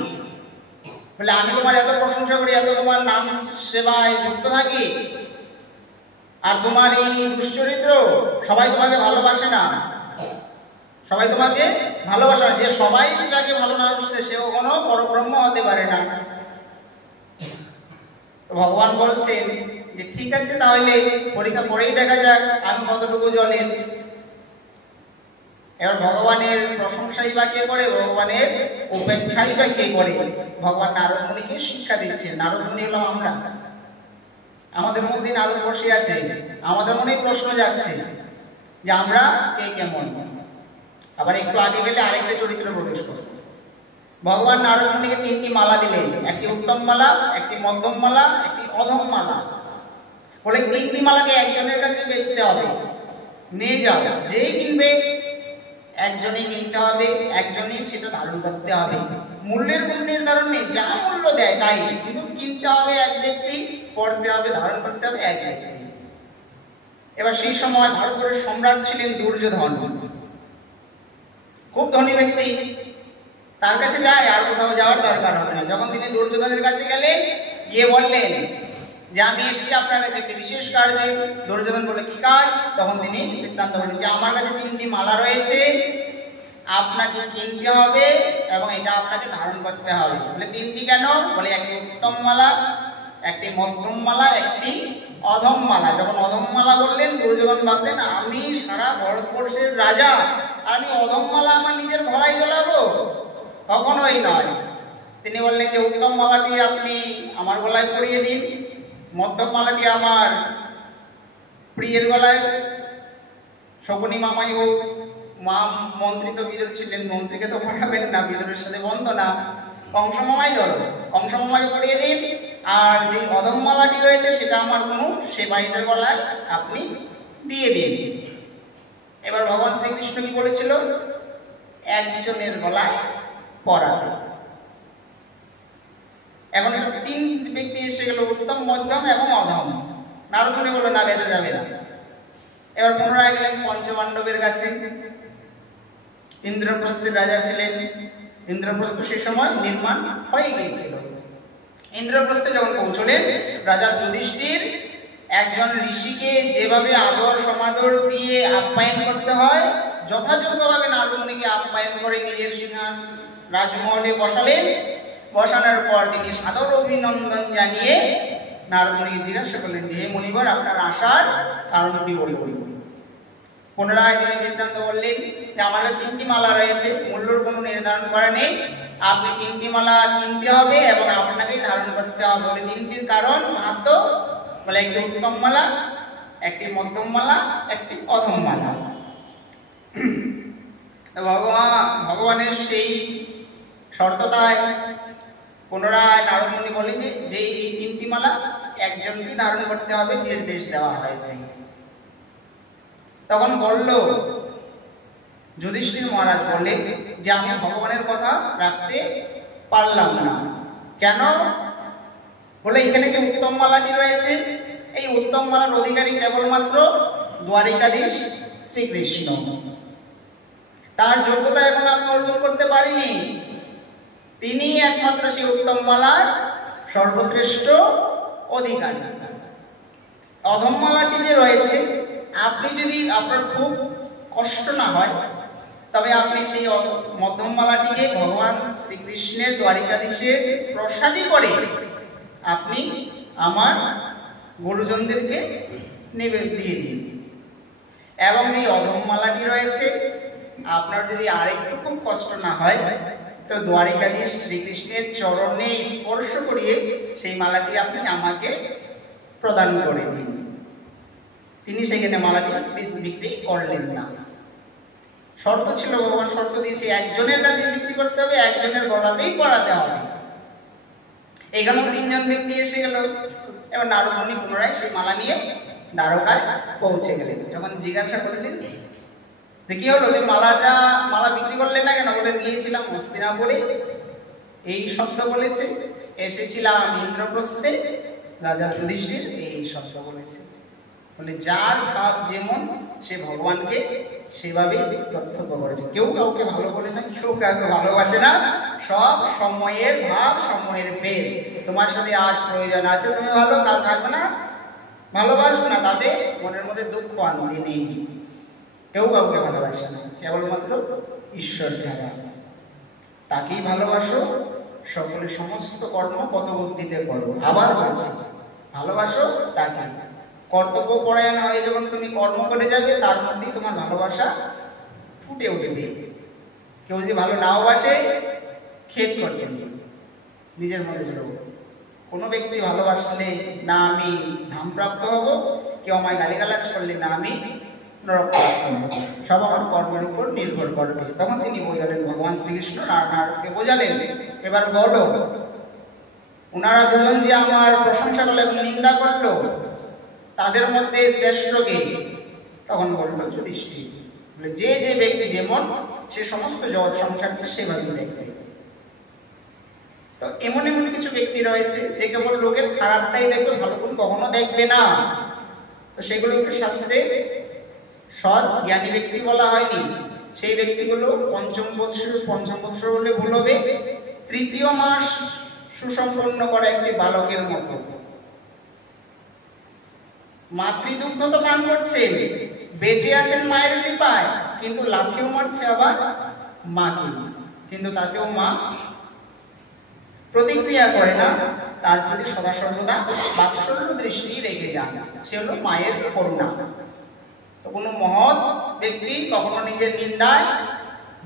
বলে, আমি তোমার এত প্রশংসা করি, এত তোমার নাম সেবায় যুক্ত থাকি, আর তোমার এই দুশ্চরিত্র, সবাই তোমাকে ভালোবাসে না, সবাই তোমাকে ভালোবাসে না। যে সবাই যাকে ভালো না বাসে সে কখনো পরব্রহ্ম হতে পারে না। ভগবান বলছেন যে ঠিক আছে, তাহলে পরীক্ষা করেই দেখা যাক আমি কতটুকু জলের। এবার ভগবানের প্রশংসাই বা কে করে, ভগবানের উপেক্ষাই বা কে করে? ভগবান নারদ মুনিকে শিক্ষা দিচ্ছেন। নারদ মুনি হলাম আমরা, আমাদের মধ্যে নারদ বসে আছে, আমাদের মনে প্রশ্ন যাচ্ছে যে আমরা কে কেমন। আবার একটু আগে গেলে আরেকটা চরিত্র প্রবেশ করে। ভগবান নারদ মুনিকে 3টি মালা দিলেন, একটি উত্তম মালা, একটি মধ্যম মালা, একটি অধম মালা। বলে 3টি মালাকে একজনের কাছে বেচতে হবে, নিয়ে যাও, যেই কিনবে একজনই কিনতে হবে, একজনই সেটা ধারণ করতে হবে। মূল্যের কোনো নির্ধারণ নেই, যা মূল্য দেয় তাই, কিন্তু কিনতে হবে এক ব্যক্তি, পড়তে হবে, ধারণ করতে হবে এক ব্যক্তি। এবার সেই সময় ভারতবর্ষের সম্রাট ছিলেন দুর্যোধন, খুব ধনী ব্যক্তি, তার কাছে যায় আর কোথাও যাওয়ার দরকার হবে না। যখন তিনি দুর্যোধনের কাছে গেলেন, গিয়ে বললেন যে আমি এসেছি আপনার কাছে একটি বিশেষ কাজে। দুর্যোধন বলে, কি কাজ? তখন তিনি বৃত্তান্ত বলেন যে আমার কাছে 3টি মালা রয়েছে, আপনাকে কিনতে হবে এবং এটা আপনাকে ধারণ করতে হবে। বলে 3টি কেন? বলে একটি উত্তম মালা, একটি মধ্যম মালা, একটি অধম মালা। যখন অধম মালা বললেন, দুর্যোধন ভাবলেন আমি সারা ভারতবর্ষের রাজা, আর আমি অধম মালা আমার নিজের গলায় ঝোলাবো? কখনোই নয়। তিনি বললেন যে উত্তম মালাটি আপনি আমার গলায় পরিয়ে দিন, মধ্যম মালাটি আমার প্রিয়ের গলায়, শকুনি মামাই হোক, মা মন্ত্রী তো বিদুর ছিলেন, মন্ত্রীকে তো পড়াবেন না, বিদুরের সাথে বন্ধ না, কংস মামাই ধরো, কংস মামাই পরিয়ে দিন। আর যে অধম মালাটি রয়েছে সেটা আমার কোনো সেবায়ীদের গলায় আপনি দিয়ে দিন। এবার ভগবান শ্রীকৃষ্ণ কি বলেছিল? একজনের গলায় পরাবে। এখন 3 ব্যক্তি এসে গেল, উত্তম, মধ্যম এবং অধম। নারদ মুনি বলল না, বেচা যাবে না। এবার পুনরায় গেলেন পঞ্চপাণ্ডবের কাছে। ইন্দ্রপ্রস্থের রাজা ছিলেন, ইন্দ্রপ্রস্থ সে সময় নির্মাণ হয়ে গিয়েছিল। ইন্দ্রপ্রস্থে যখন পৌঁছলেন, রাজা যুধিষ্ঠির একজন ঋষিকে যেভাবে আদর সমাদর দিয়ে আপ্যায়ন করতে হয়, যথাযথভাবে নারদ মুনিকে আপ্যায়ন করে নিজের সিংহাসন রাজমহলে বসালেন। বসানোর পর তিনি সাদর অভিনন্দন জানিয়ে নারদ মুনিকে জিজ্ঞাসা করলেন যে হে মুনিবর, আপনার আসার কারণটি বলুন। পুনরায় তিনি বৃত্তান্ত বললেন যে আমার 3টি মালা রয়েছে, মূল্যর কোনো নির্ধারণ করা নেই, আপনি 3টি মালা কিনতে হবে এবং আপনাকেই ধারণ করতে হবে। বলে 3টির কারণ মাত্র, বলে একটি উত্তম মালা, একটি মধ্যম মালা, একটি অধম মালা। ভগবানের সেই শর্ততায় পুনরায় নারদ মুনি বলেন যে এই 3টি মালা একজনকে ধারণ করতে হবে, নির্দেশ দেওয়া হয়েছে। তখন বলল যুধিষ্ঠির মহারাজ বললেন যে আমি ভগবানের কথা রাখতে পারলাম না। কেন? বলে এখানে যে উত্তম মালাটি রয়েছে, এই উত্তম মালার অধিকারী কেবলমাত্র দ্বারিকাধীশ শ্রীকৃষ্ণ। তার যোগ্যতা এখন আমি অর্জন করতে পারিনি, তিনি একমাত্র সেই উত্তম মালার সর্বশ্রেষ্ঠ অধিকারী। অধম মালাটি যে রয়েছে, আপনি যদি আপনার খুব কষ্ট না হয় তবে আপনি সেই মধ্যম মালাটিকে ভগবান শ্রীকৃষ্ণের দ্বারিকাধীশের প্রসাদী করে আপনি আমার গুরুজনদেরকে দিয়ে দিন। এবং এই অধম মালাটি রয়েছে, আপনার যদি আরেকটু খুব কষ্ট না হয় তো দ্বারিকাধীশ শ্রীকৃষ্ণের চরণে স্পর্শ করিয়ে সেই মালাটি আপনি আমাকে প্রদান করে দিন। তিনি সেখানে মালাটি বিক্রি করলেন না। শর্ত ছিল, ভগবান শর্ত দিয়েছে একজনের কাছে বিক্রি করতে হবে, একজনের গলাতেই পরাতে হবে। এখানেও 3 জন ব্যক্তি এসে গেল। এবার নারদ মুনি পুনরায় সেই মালা নিয়ে দ্বারকায় পৌঁছে গেলেন। যখন জিজ্ঞাসা করলেন কি হলো, যে মালা বিক্রি করলেন না কেন? বলে গিয়েছিলাম হস্তিনাপুরে, এই শব্দ বলেছে, এসেছিলাম ইন্দ্রপ্রস্থে, রাজা যুধিষ্ঠির এই শব্দ বলেছে। বলে যার ভাব যেমন সে ভগবানকে সেভাবে প্রত্যক্ষ করেছে। কেউ কাউকে ভালো বলে না, কেউ কাউকে ভালোবাসে না, সব সময়ের ভাব, সময়ের বেদ। তোমার সাথে আজ প্রয়োজন আছে, তুমি ভালো, কাল থাকবে না, ভালোবাসবে না, তাতে মনের মধ্যে দুঃখ আনতে নেই। কেউ কাউকে ভালোবাসে না, কেবলমাত্র ঈশ্বর ছাড়া। তাকেই ভালোবাসো, সকলে সমস্ত কর্ম কত বুদ্ধিতে করো। আবার বলছি, ভালোবাসো তাকে। কর্তব্য পরায়ণ হয়ে যখন তুমি কর্ম করে যাবে, তার মধ্যেই তোমার ভালোবাসা ফুটে উঠবে। কেউ যদি ভালো নাও বাসে, খেদ করতে নেই, নিজের মধ্যে জড়ো। কোনো ব্যক্তি ভালোবাসলে না আমি ধাম প্রাপ্ত হব, কেউ আমায় গালিগালাজ করলে না আমি নরক প্রাপ্ত হব, সব আমার কর্মের উপর নির্ভর করবে। তখন তিনি বোঝালেন, ভগবান শ্রীকৃষ্ণ নারদকে বোঝালেন, এবার বলো ওনারা দুজন যে আমার প্রশংসা করলো এবং নিন্দা করলো, তাদের মধ্যে শ্রেষ্ঠ কে? তখন বলল যুধিষ্ঠির। বলে যে যে ব্যক্তি যেমন, সে সমস্ত জগৎ সংসারকে সেভাবে দেখবে। তো এমন এমন কিছু ব্যক্তি রয়েছে যে কেবল লোকের খারাপটাই দেখবে, ভালো গুণ কখনো দেখবে না। তো সেগুলোকে শাস্ত্রে সৎ জ্ঞানী ব্যক্তি বলা হয়নি। সেই ব্যক্তিগুলো পঞ্চম বৎসর বলে ভুল হবে, তৃতীয় মাস সুসম্পন্ন করা একটি বালকের মতো। মাতৃদুগ্ধ তো পান করছেন, বেঁচে আছেন মায়ের কৃপায়, কিন্তু লাথিও মারছে আবার মাকে, কিন্তু তাতেও মা প্রতিক্রিয়া করে না। তার যদি সদা সর্বদা বাৎসল্য দৃষ্টি রেখে যান, সে হলো মায়ের করুণা। তো কোনো মহৎ ব্যক্তি কখনো নিজের নিন্দায়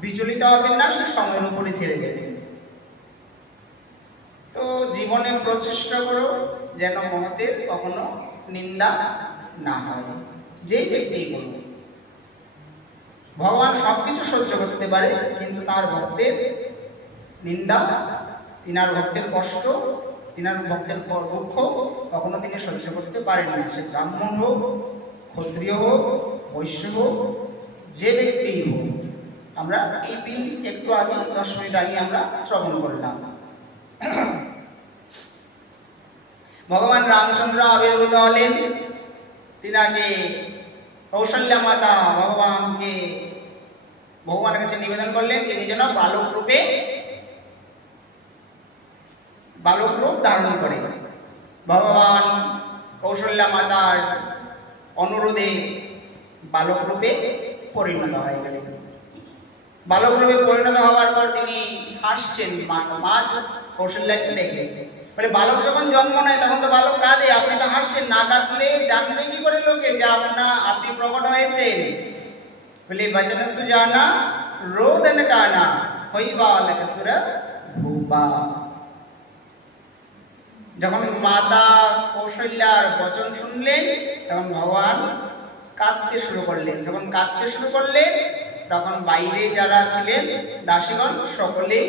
বিচলিত হবেন না, সে সময়ের উপরে ছেড়ে যাবেন। তো জীবনে প্রচেষ্টা করো যেন মহতের কখনো নিন্দা না হয়, যেই ব্যক্তিই করুন। ভগবান সবকিছু সহ্য করতে পারে, কিন্তু তার ভক্তের নিন্দা, তিনার ভক্তের কষ্ট, তিনার ভক্তের দুঃখ কখনো তিনি সহ্য করতে পারেন না। সে ব্রাহ্মণ হোক, ক্ষত্রিয় হোক, বৈশ্য হোক, যে ব্যক্তিই হোক। আমরা এই দিন একটু আগে 10 মিনিট আগে আমরা শ্রবণ করলাম, ভগবান রামচন্দ্র আবির্ভূত হলেন। তিনাকে কৌশল্যা মাতা ভগবানের কাছে নিবেদন করলেন, তিনি যেন বালক রূপ ধারণ করে। ভগবান কৌশল্যা মাতার অনুরোধে বালক রূপে পরিণত হয়ে গেলেন। বালক রূপে পরিণত হওয়ার পর তিনি হাসছেন, মা কৌশল্যাকে দেখে বলে, বালক যখন জন্ম নেয় তখন তো বালক কাঁদে, আপনি তো হাসছেন, না কাঁদলে জানবে কি করে লোকে যে আপনি প্রকট হয়েছেন? বলে বচন সুজানা রোদন টানা হইবা লকসুর ভূপা। যখন মাতা কৌশল্যার বচন শুনলেন, তখন ভগবান কাঁদতে শুরু করলেন। যখন কাঁদতে শুরু করলেন, তখন বাইরে যারা ছিলেন দাসীগণ সকলেই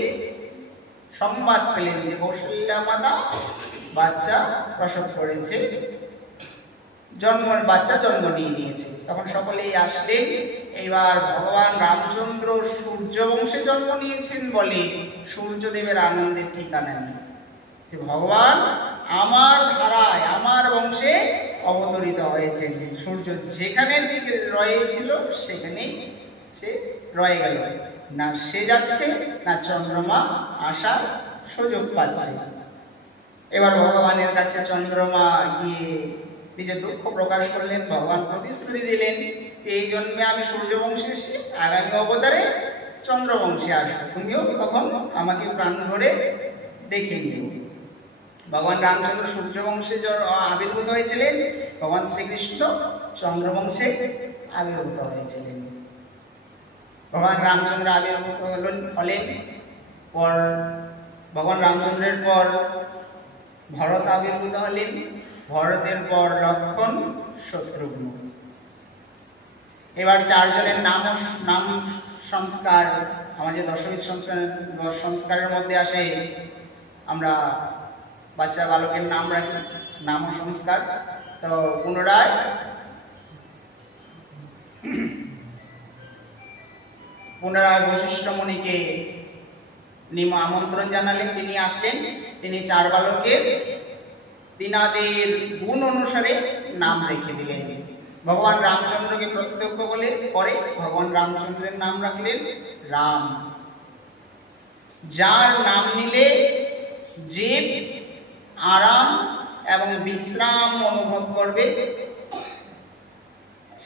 সংবাদ পেলেন যে কৌশল্যা মাতা বাচ্চা প্রসব করেছে, বাচ্চা জন্ম নিয়েছে। তখন সকলেই আসলেন। এইবার ভগবান রামচন্দ্র সূর্য বংশে জন্ম নিয়েছেন বলে সূর্যদেবের আনন্দের ঠিকানা নেই, যে ভগবান আমার ধারায়, আমার বংশে অবতরিত হয়েছেন। সূর্য যেখানে রয়েছিল সেখানেই সে রয়ে গেল, না সে যাচ্ছে না চন্দ্রমা আসার সুযোগ পাচ্ছে। এবার ভগবানের কাছে চন্দ্রমা গিয়ে নিজের দুঃখ প্রকাশ করলেন। ভগবান প্রতিশ্রুতি দিলেন, এই জন্মে আমি সূর্যবংশে এসেছি, আগামী অবতারে চন্দ্রবংশে আসবো, তুমিও তখন আমাকে প্রাণ ভরে দেখে নিও। ভগবান রামচন্দ্র সূর্যবংশে আবির্ভূত হয়েছিলেন, ভগবান শ্রীকৃষ্ণ চন্দ্রবংশে আবির্ভূত হয়েছিলেন। ভগবান রামচন্দ্র আবির্ভূত হলেন পর ভগবান রামচন্দ্রের পর ভরত আবির্ভূত হলেন, ভরতের পর লক্ষ্মণ, শত্রুঘ্ন। এবার 4 জনের নাম সংস্কার, আমাদের দশবিধ সংস্কারের মধ্যে আসে, আমরা বাচ্চা বালকের নাম রাখি, নাম সংস্কার। তো পুনরায় বশিষ্ঠ মুনিকে আমন্ত্রণ জানালেন, তিনি আসলেন। তিনি 4 বালকের তিনাদের গুণ অনুসারে নাম রেখে দিলেন। ভগবান রামচন্দ্রকে প্রত্যক্ষ করে ভগবান রামচন্দ্রের নাম রাখলেন রাম। যার নাম নিলে জীব আরাম এবং বিশ্রাম অনুভব করবে,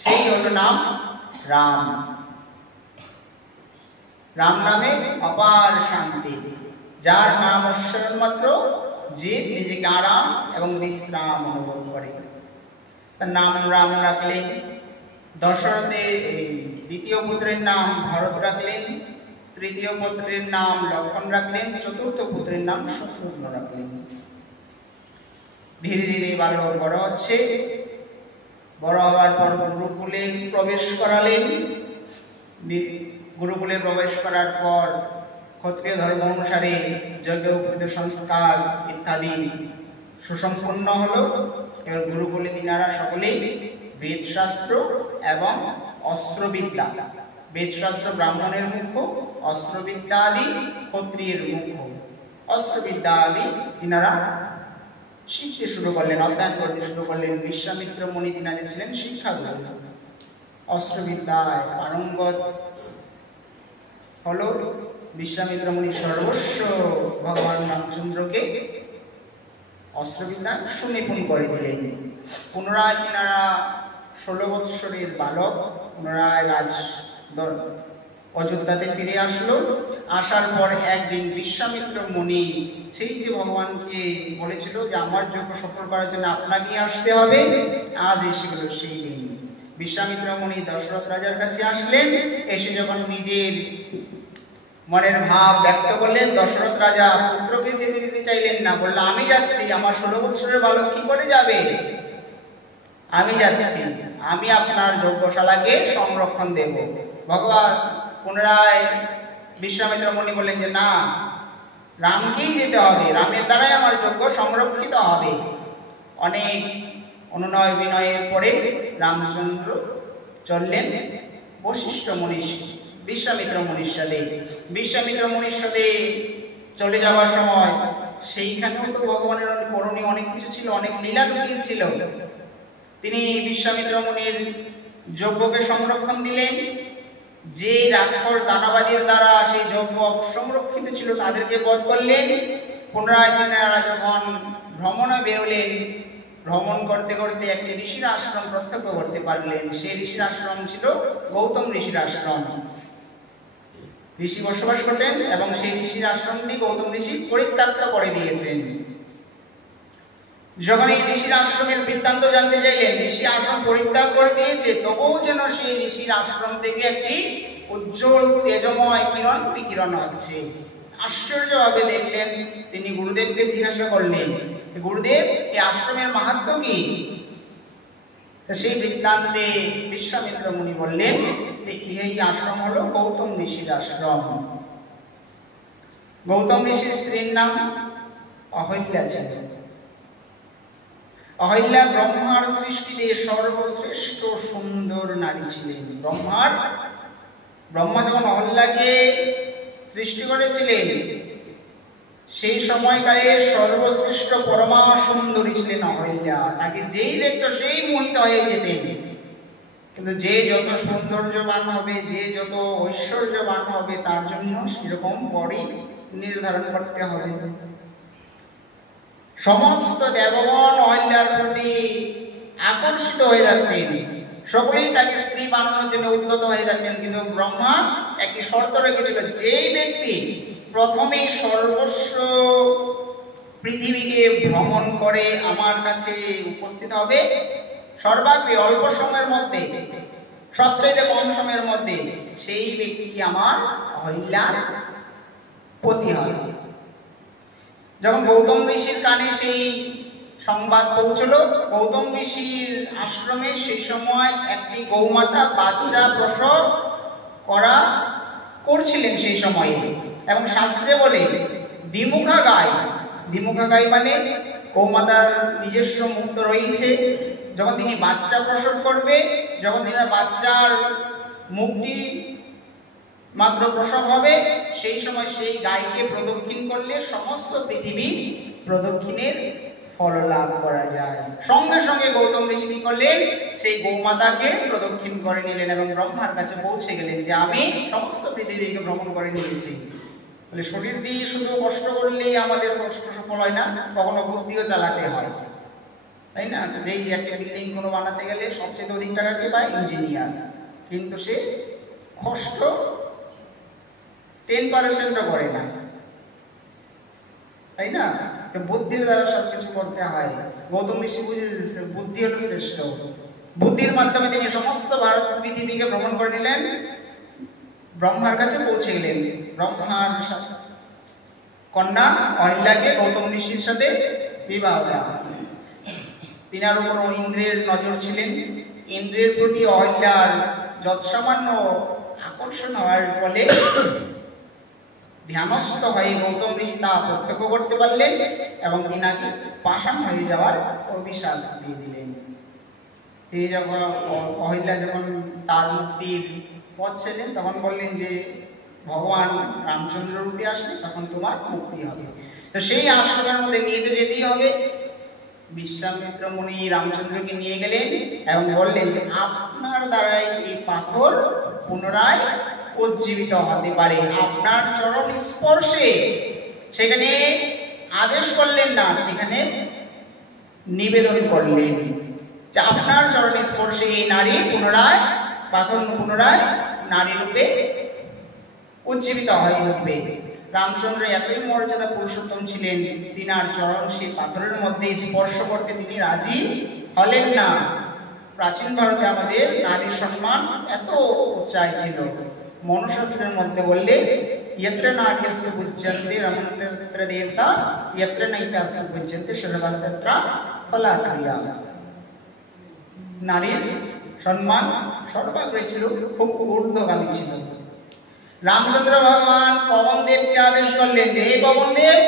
সেই হলো নাম রাম। রাম নামে অপার শান্তি। যার নাম উচ্চারণ মাত্র জীব নিজেকে আরাম এবং বিশ্রাম অনুভব করে। তার নাম রাম রাখলেন। দশরথের দ্বিতীয় পুত্রের নাম ভরত রাখলেন, তৃতীয় পুত্রের নাম লক্ষণ রাখলেন, চতুর্থ পুত্রের নাম শত্রুঘ্ন রাখলেন। ধীরে ধীরে বালক বড় হচ্ছে। বড় হওয়ার পর গুরুকুলে প্রবেশ করালেন। গুরুকুলে প্রবেশ করার পর ক্ষত্রিয় ধর্ম অনুসারে যজ্ঞোপবীত সংস্কার ইত্যাদি সুসম্পন্ন হলো। এবার গুরুকুলে তিনারা সকলেই বেদশাস্ত্র এবং অস্ত্রবিদ্যা, বেদশাস্ত্র ব্রাহ্মণের মুখ্য, অস্ত্রবিদ্যা আদি ক্ষত্রিয়ের মুখ্য, অস্ত্রবিদ্যা আদি তিনারা শিখতে শুরু করলেন, অধ্যয়ন করতে শুরু করলেন। বিশ্বামিত্র মুনি তিনাদের ছিলেন শিক্ষাগুরু। অস্ত্রবিদ্যায় পারঙ্গত হলো বিশ্বামিত্র মুনি সর্বস্ব ভগবান রামচন্দ্রকে অস্ত্রবিদ্যা সুনিপুণ করে দিলেন। পুনরায় তিনারা 16 বৎসরের বালক পুনরায় অযোধ্যাতে ফিরে আসলো। আসার পর একদিন বিশ্বামিত্র মুনি সেই যে ভগবানকে বলেছিল যে আমার যজ্ঞ সফল করার জন্য আপনাকে আসতে হবে, আজ এসে গেল সেই দিন। বিশ্বামিত্র মুনি দশরথ রাজার কাছে আসলেন। এসে যখন নিজের মনের ভাব ব্যক্ত করলেন, দশরথ রাজা পুত্রকে যেতে দিতে চাইলেন না, বললেন আমি যাচ্ছি। আমার 16 বৎসরের বালক কি করে যাবে? আমি যাচ্ছি, আমি আপনার যজ্ঞশালাকে সংরক্ষণ দেব। ভগবান পুনরায় বিশ্বামিত্র মুনি বললেন যে না, রামকেই যেতে হবে, রামের দ্বারাই আমার যজ্ঞ সংরক্ষিত হবে। অনেক অনুনয় বিনয়ের পরে রামচন্দ্র চললেন বশিষ্ঠ মুনির বিশ্বামিত্র মুনির সাথে। বিশ্বামিত্র মুনির সাথে চলে যাওয়ার সময় সেইখানেও তো ভগবানের করণীয় অনেক কিছু ছিল, অনেক লীলা লুকিয়ে ছিল। তিনি বিশ্বামিত্র মুনির যজ্ঞকে সংরক্ষণ দিলেন। যে রাক্ষস দানবাদীর দ্বারা সেই যজ্ঞ সংরক্ষিত ছিল তাদেরকে বধ করলেন। পুনরায় তিনারা যখন ভ্রমণে বেরোলেন, ভ্রমণ করতে করতে একটি ঋষির আশ্রম প্রত্যক্ষ করতে পারলেন। সেই ঋষির আশ্রম ছিল গৌতম ঋষির আশ্রম। ঋষি বসবাস করতেন এবং সেই ঋষির আশ্রমটি গৌতম ঋষি পরিত্যক্ত করে দিয়েছেন। যখন এই ঋষির আশ্রমের বৃত্তান্ত জানতে চাইলেন, ঋষি আশ্রম পরিত্যাগ করে দিয়েছে, তবুও যেন সেই ঋষির আশ্রম থেকে একটি উজ্জ্বল তেজময় কিরণ বিকিরণ হচ্ছে। আশ্চর্যভাবে দেখলেন। তিনি গুরুদেবকে জিজ্ঞাসা করলেন, গুরুদেব এই আশ্রমের মাহাত্ম্য কি? সেই বৃত্তান্তে বিশ্বামিত্র মুনি বললেন এই আশ্রম হলো গৌতম ঋষির আশ্রম। গৌতম ঋষির স্ত্রীর নাম অহল্যা ছিল। অহল্যা ব্রহ্মার সৃষ্টিতে সর্বশ্রেষ্ঠ সুন্দর নারী ছিলেন। ব্রহ্মা যখন অহল্যাকে সৃষ্টি করেছিলেন, সেই সময়কালে সর্বশ্রেষ্ঠ পরমা সুন্দরী ছিলেন অহল্যা। তাকে যেই দেখত সেই মোহিত হয়ে যেতেন। কিন্তু যে যত সৌন্দর্যবান হবে, যে যত ঐশ্বর্যবান হবে, তার জন্য সেরকম বরই নির্ধারণ করতে হবে। সমস্ত দেবগণ অহল্যার প্রতি আকর্ষিত হয়ে যাচ্ছেন, সকলেই তাকে স্ত্রী বানানোর জন্য উদ্যত হয়ে যাচ্ছেন। কিন্তু ব্রহ্মা একটি শর্ত রেখেছিল, যেই ব্যক্তি প্রথমেই সর্বস্ব পৃথিবীকে ভ্রমণ করে আমার কাছে উপস্থিত হবে, সর্বাগ্রে অল্প সময়ের মধ্যে, সবচাইতে কম সময়ের মধ্যে, সেই ব্যক্তি আমার অহল্যার পতি হবে। যখন গৌতম ঋষির কানে সেই সংবাদ পৌঁছল, গৌতম ঋষির আশ্রমে সেই সময় একটি গৌমাতা বাচ্চা প্রসব করছিলেন সেই সময়ে। এবং শাস্ত্রে বলে দ্বিমুখা গাই মানে গৌমাতার নিজস্ব মুক্ত রয়েছে। যখন তিনি বাচ্চা প্রসব করবে, যখন তিনি বাচ্চার মুক্তি মাত্র প্রসব হবে, সেই সময় সেই গাইকে প্রদক্ষিণ করলে সমস্ত পৃথিবী প্রদক্ষিণের ফল লাভ করা যায়। সঙ্গে সঙ্গে গৌতম ঋষি কি করলেন, সেই গৌমাতাকে প্রদক্ষিণ করে নিলেন এবং ব্রহ্মার কাছে পৌঁছে গেলেন যে আমি সমস্ত পৃথিবীকে ভ্রমণ করে নিয়েছি। বলে শরীর দিয়ে শুধু কষ্ট করলেই আমাদের কষ্ট সফল হয় না, কখনো বুদ্ধিও চালাতে হয়, তাই না? যেই একটা বিল্ডিং কোনো বানাতে গেলে সবচেয়ে অধিক টাকা কে পায়? ইঞ্জিনিয়ার। কিন্তু সে কষ্ট 10% করে না, তাই না? বুদ্ধির দ্বারা সবকিছু করতে হয়। গৌতম ঋষি বুঝে দিয়েছে বুদ্ধি হলো শ্রেষ্ঠ। বুদ্ধির মাধ্যমে তিনি সমস্ত ভারত পৃথিবীকে ভ্রমণ করে নিলেন, ব্রহ্মার কাছে পৌঁছে গেলেন। ব্রহ্মার কন্যা অহিল্যাকে গৌতম ঋষির সাথে বিবাহ দেওয়া। তিনার উপর ইন্দ্রের নজর ছিলেন। ইন্দ্রের প্রতি অহিল্যার যৎসামান্য আকর্ষণ হওয়ার ফলে ধ্যানস্থ হয়ে গৌতম ঋষি তা প্রত্যক্ষ করতে পারলেন এবং তিনাকে পাষাণ হয়ে যাওয়ার অভিশাপ দিয়ে দিলেন। তিনি যখন অহিল্যা যখন তার মুক্তির পথ ছিলেন তখন বললেন যে ভগবান রামচন্দ্র রূপে আসলে তখন তোমার মুক্তি হবে। তো সেই আশ্রমের মধ্যে নিয়ে তো যেতেই হবে। বিশ্বামিত্র মুনি রামচন্দ্রকে নিয়ে গেলেন এবং বললেন যে আপনার দ্বারাই এই পাথর পুনরায় উজ্জীবিত হতে পারে, আপনার চরণ স্পর্শে। সেখানে আদেশ করলেন না, সেখানে নিবেদন করলেন যে আপনার চরণ স্পর্শে এই নারী পুনরায় পাথর পুনরায় নারী রূপে উজ্জীবিত হয়ে উঠবে। রামচন্দ্র এতই মর্যাদা পুরুষোত্তম ছিলেন, তিনার চরণ সেই পাথরের মধ্যে স্পর্শ করতে তিনি রাজি হলেন না। প্রাচীন ভারতে আমাদের নারীর সম্মান এত উচ্চায় ছিল। মনুশাস্ত্রের মধ্যে বললে यत्र नाट्यस्तु पूज्यन्ते रमन्ते देवता यत्र नैतास्तु पूज्यन्ते सर्वस्तत्र फलाक्रिया। নারীর সম্মান সর্বাগ্রে ছিল, খুব ঊর্ধ্বগামী ছিল। রামচন্দ্র ভগবান পবনদেবকে আদেশ করলেন যে হে পবনদেব,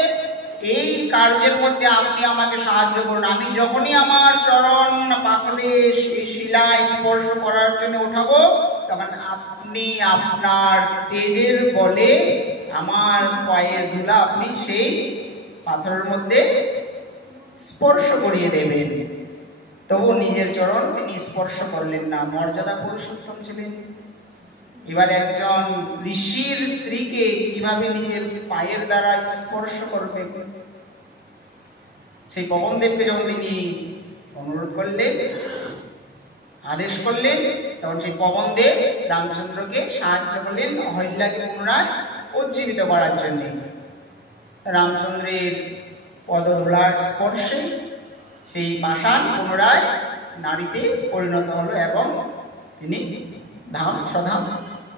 এই কার্যের মধ্যে আপনি আমাকে সাহায্য করুন। আমি যখনই আমার চরণ পাথরে শিলায় স্পর্শ করার জন্য উঠাবো তখন আপনি আপনার তেজের বলে আমার পায়ের ধুলা আপনি সেই পাথরের মধ্যে স্পর্শ করিয়ে দেবেন। তবু নিজের চরণ তিনি স্পর্শ করলেন না, মর্যাদা পুরুষোত্তম ছিলেন। এবার একজন ঋষির স্ত্রীকে কিভাবে নিজের পায়ের দ্বারা স্পর্শ করবে? সেই পবনদেবকে যখন তিনি অনুরোধ করলেন, আদেশ করলেন, তখন সেই পবনদেব রামচন্দ্রকে সাহায্য করলেন অহিল্যাকে পুনরায় উজ্জীবিত করার জন্য। রামচন্দ্রের পদধূলার স্পর্শে সেই পাষাণ পুনরায় নারীতে পরিণত হলো এবং তিনি ধাম স্বধাম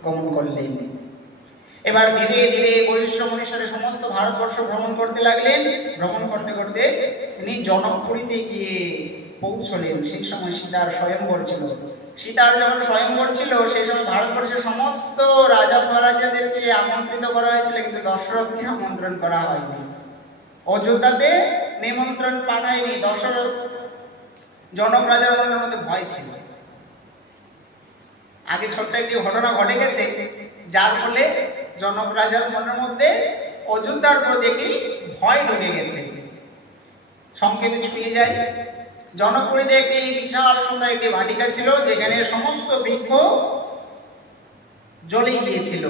গমন করলেন। এবার ধীরে ধীরে বশিষ্ঠ মুনির সাথে সমস্ত ভারতবর্ষ ভ্রমণ করতে লাগলেন। ভ্রমণ করতে করতে তিনি জনকপুরীতে গিয়ে পৌঁছলেন। সেই সময় সীতার স্বয়ংবর ছিল। সীতার যখন স্বয়ংবর ছিল সেই সময় ভারতবর্ষের সমস্ত রাজা মহারাজাদেরকে আমন্ত্রিত করা হয়েছিল, কিন্তু দশরথকে আমন্ত্রণ করা হয়নি। অযোধ্যাতে নিমন্ত্রণ পাঠায়নি। দশরথ জনক রাজার মনের মধ্যে ভয় ছিল। আগে ছোট্ট একটি ঘটনা ঘটে গেছে, যার ফলে জনক রাজার মনের মধ্যে অযোধ্যার প্রতি একটি ভয় ঢুকে গেছে। সংক্ষেপে ছুঁয়ে যায়, জনকপুরীতে একটি বিশাল সুন্দর একটি ভাটিকা ছিল, যেখানে সমস্ত বৃক্ষ জ্বলে গিয়েছিল।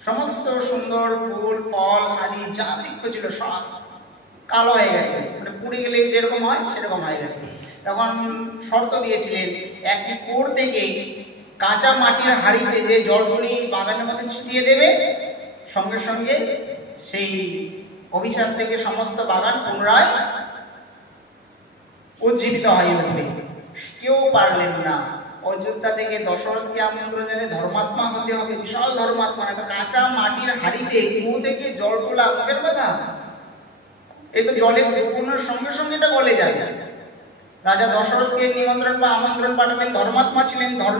সমস্ত সুন্দর ফুল ফল আদি যা বৃক্ষ ছিল সব কালো হয়ে গেছে, মানে পুড়ে গেলে যেরকম হয় সেরকম হয়ে গেছে। তখন শর্ত দিয়েছিলেন, একটি কোড় থেকে কাঁচা মাটির হাঁড়িতে যে জলগুলি বাগানের মধ্যে ছিটিয়ে দেবে, সঙ্গে সঙ্গে সেই অভিশাপ থেকে সমস্ত বাগান পুনরায় উজ্জীবিত হয়ে উঠবে। কেউ পারলেন না। অযোধ্যা থেকে দশরথকে আমন্ত্রণ জানিয়ে ধর্মাত্মা হতে হবে, বিশাল ধর্মাত্মা। না তো কাঁচা মাটির হাঁড়িতে কুয়ো থেকে জল তোলা মুখের কথা, এই তো জলের ডুবানোর সঙ্গে সঙ্গে এটা গলে যাবে। রাজা দশরথকে নিমন্ত্রণ বা আমন্ত্রণ পাঠালেন, ধর্মাত্মা ছিলেন।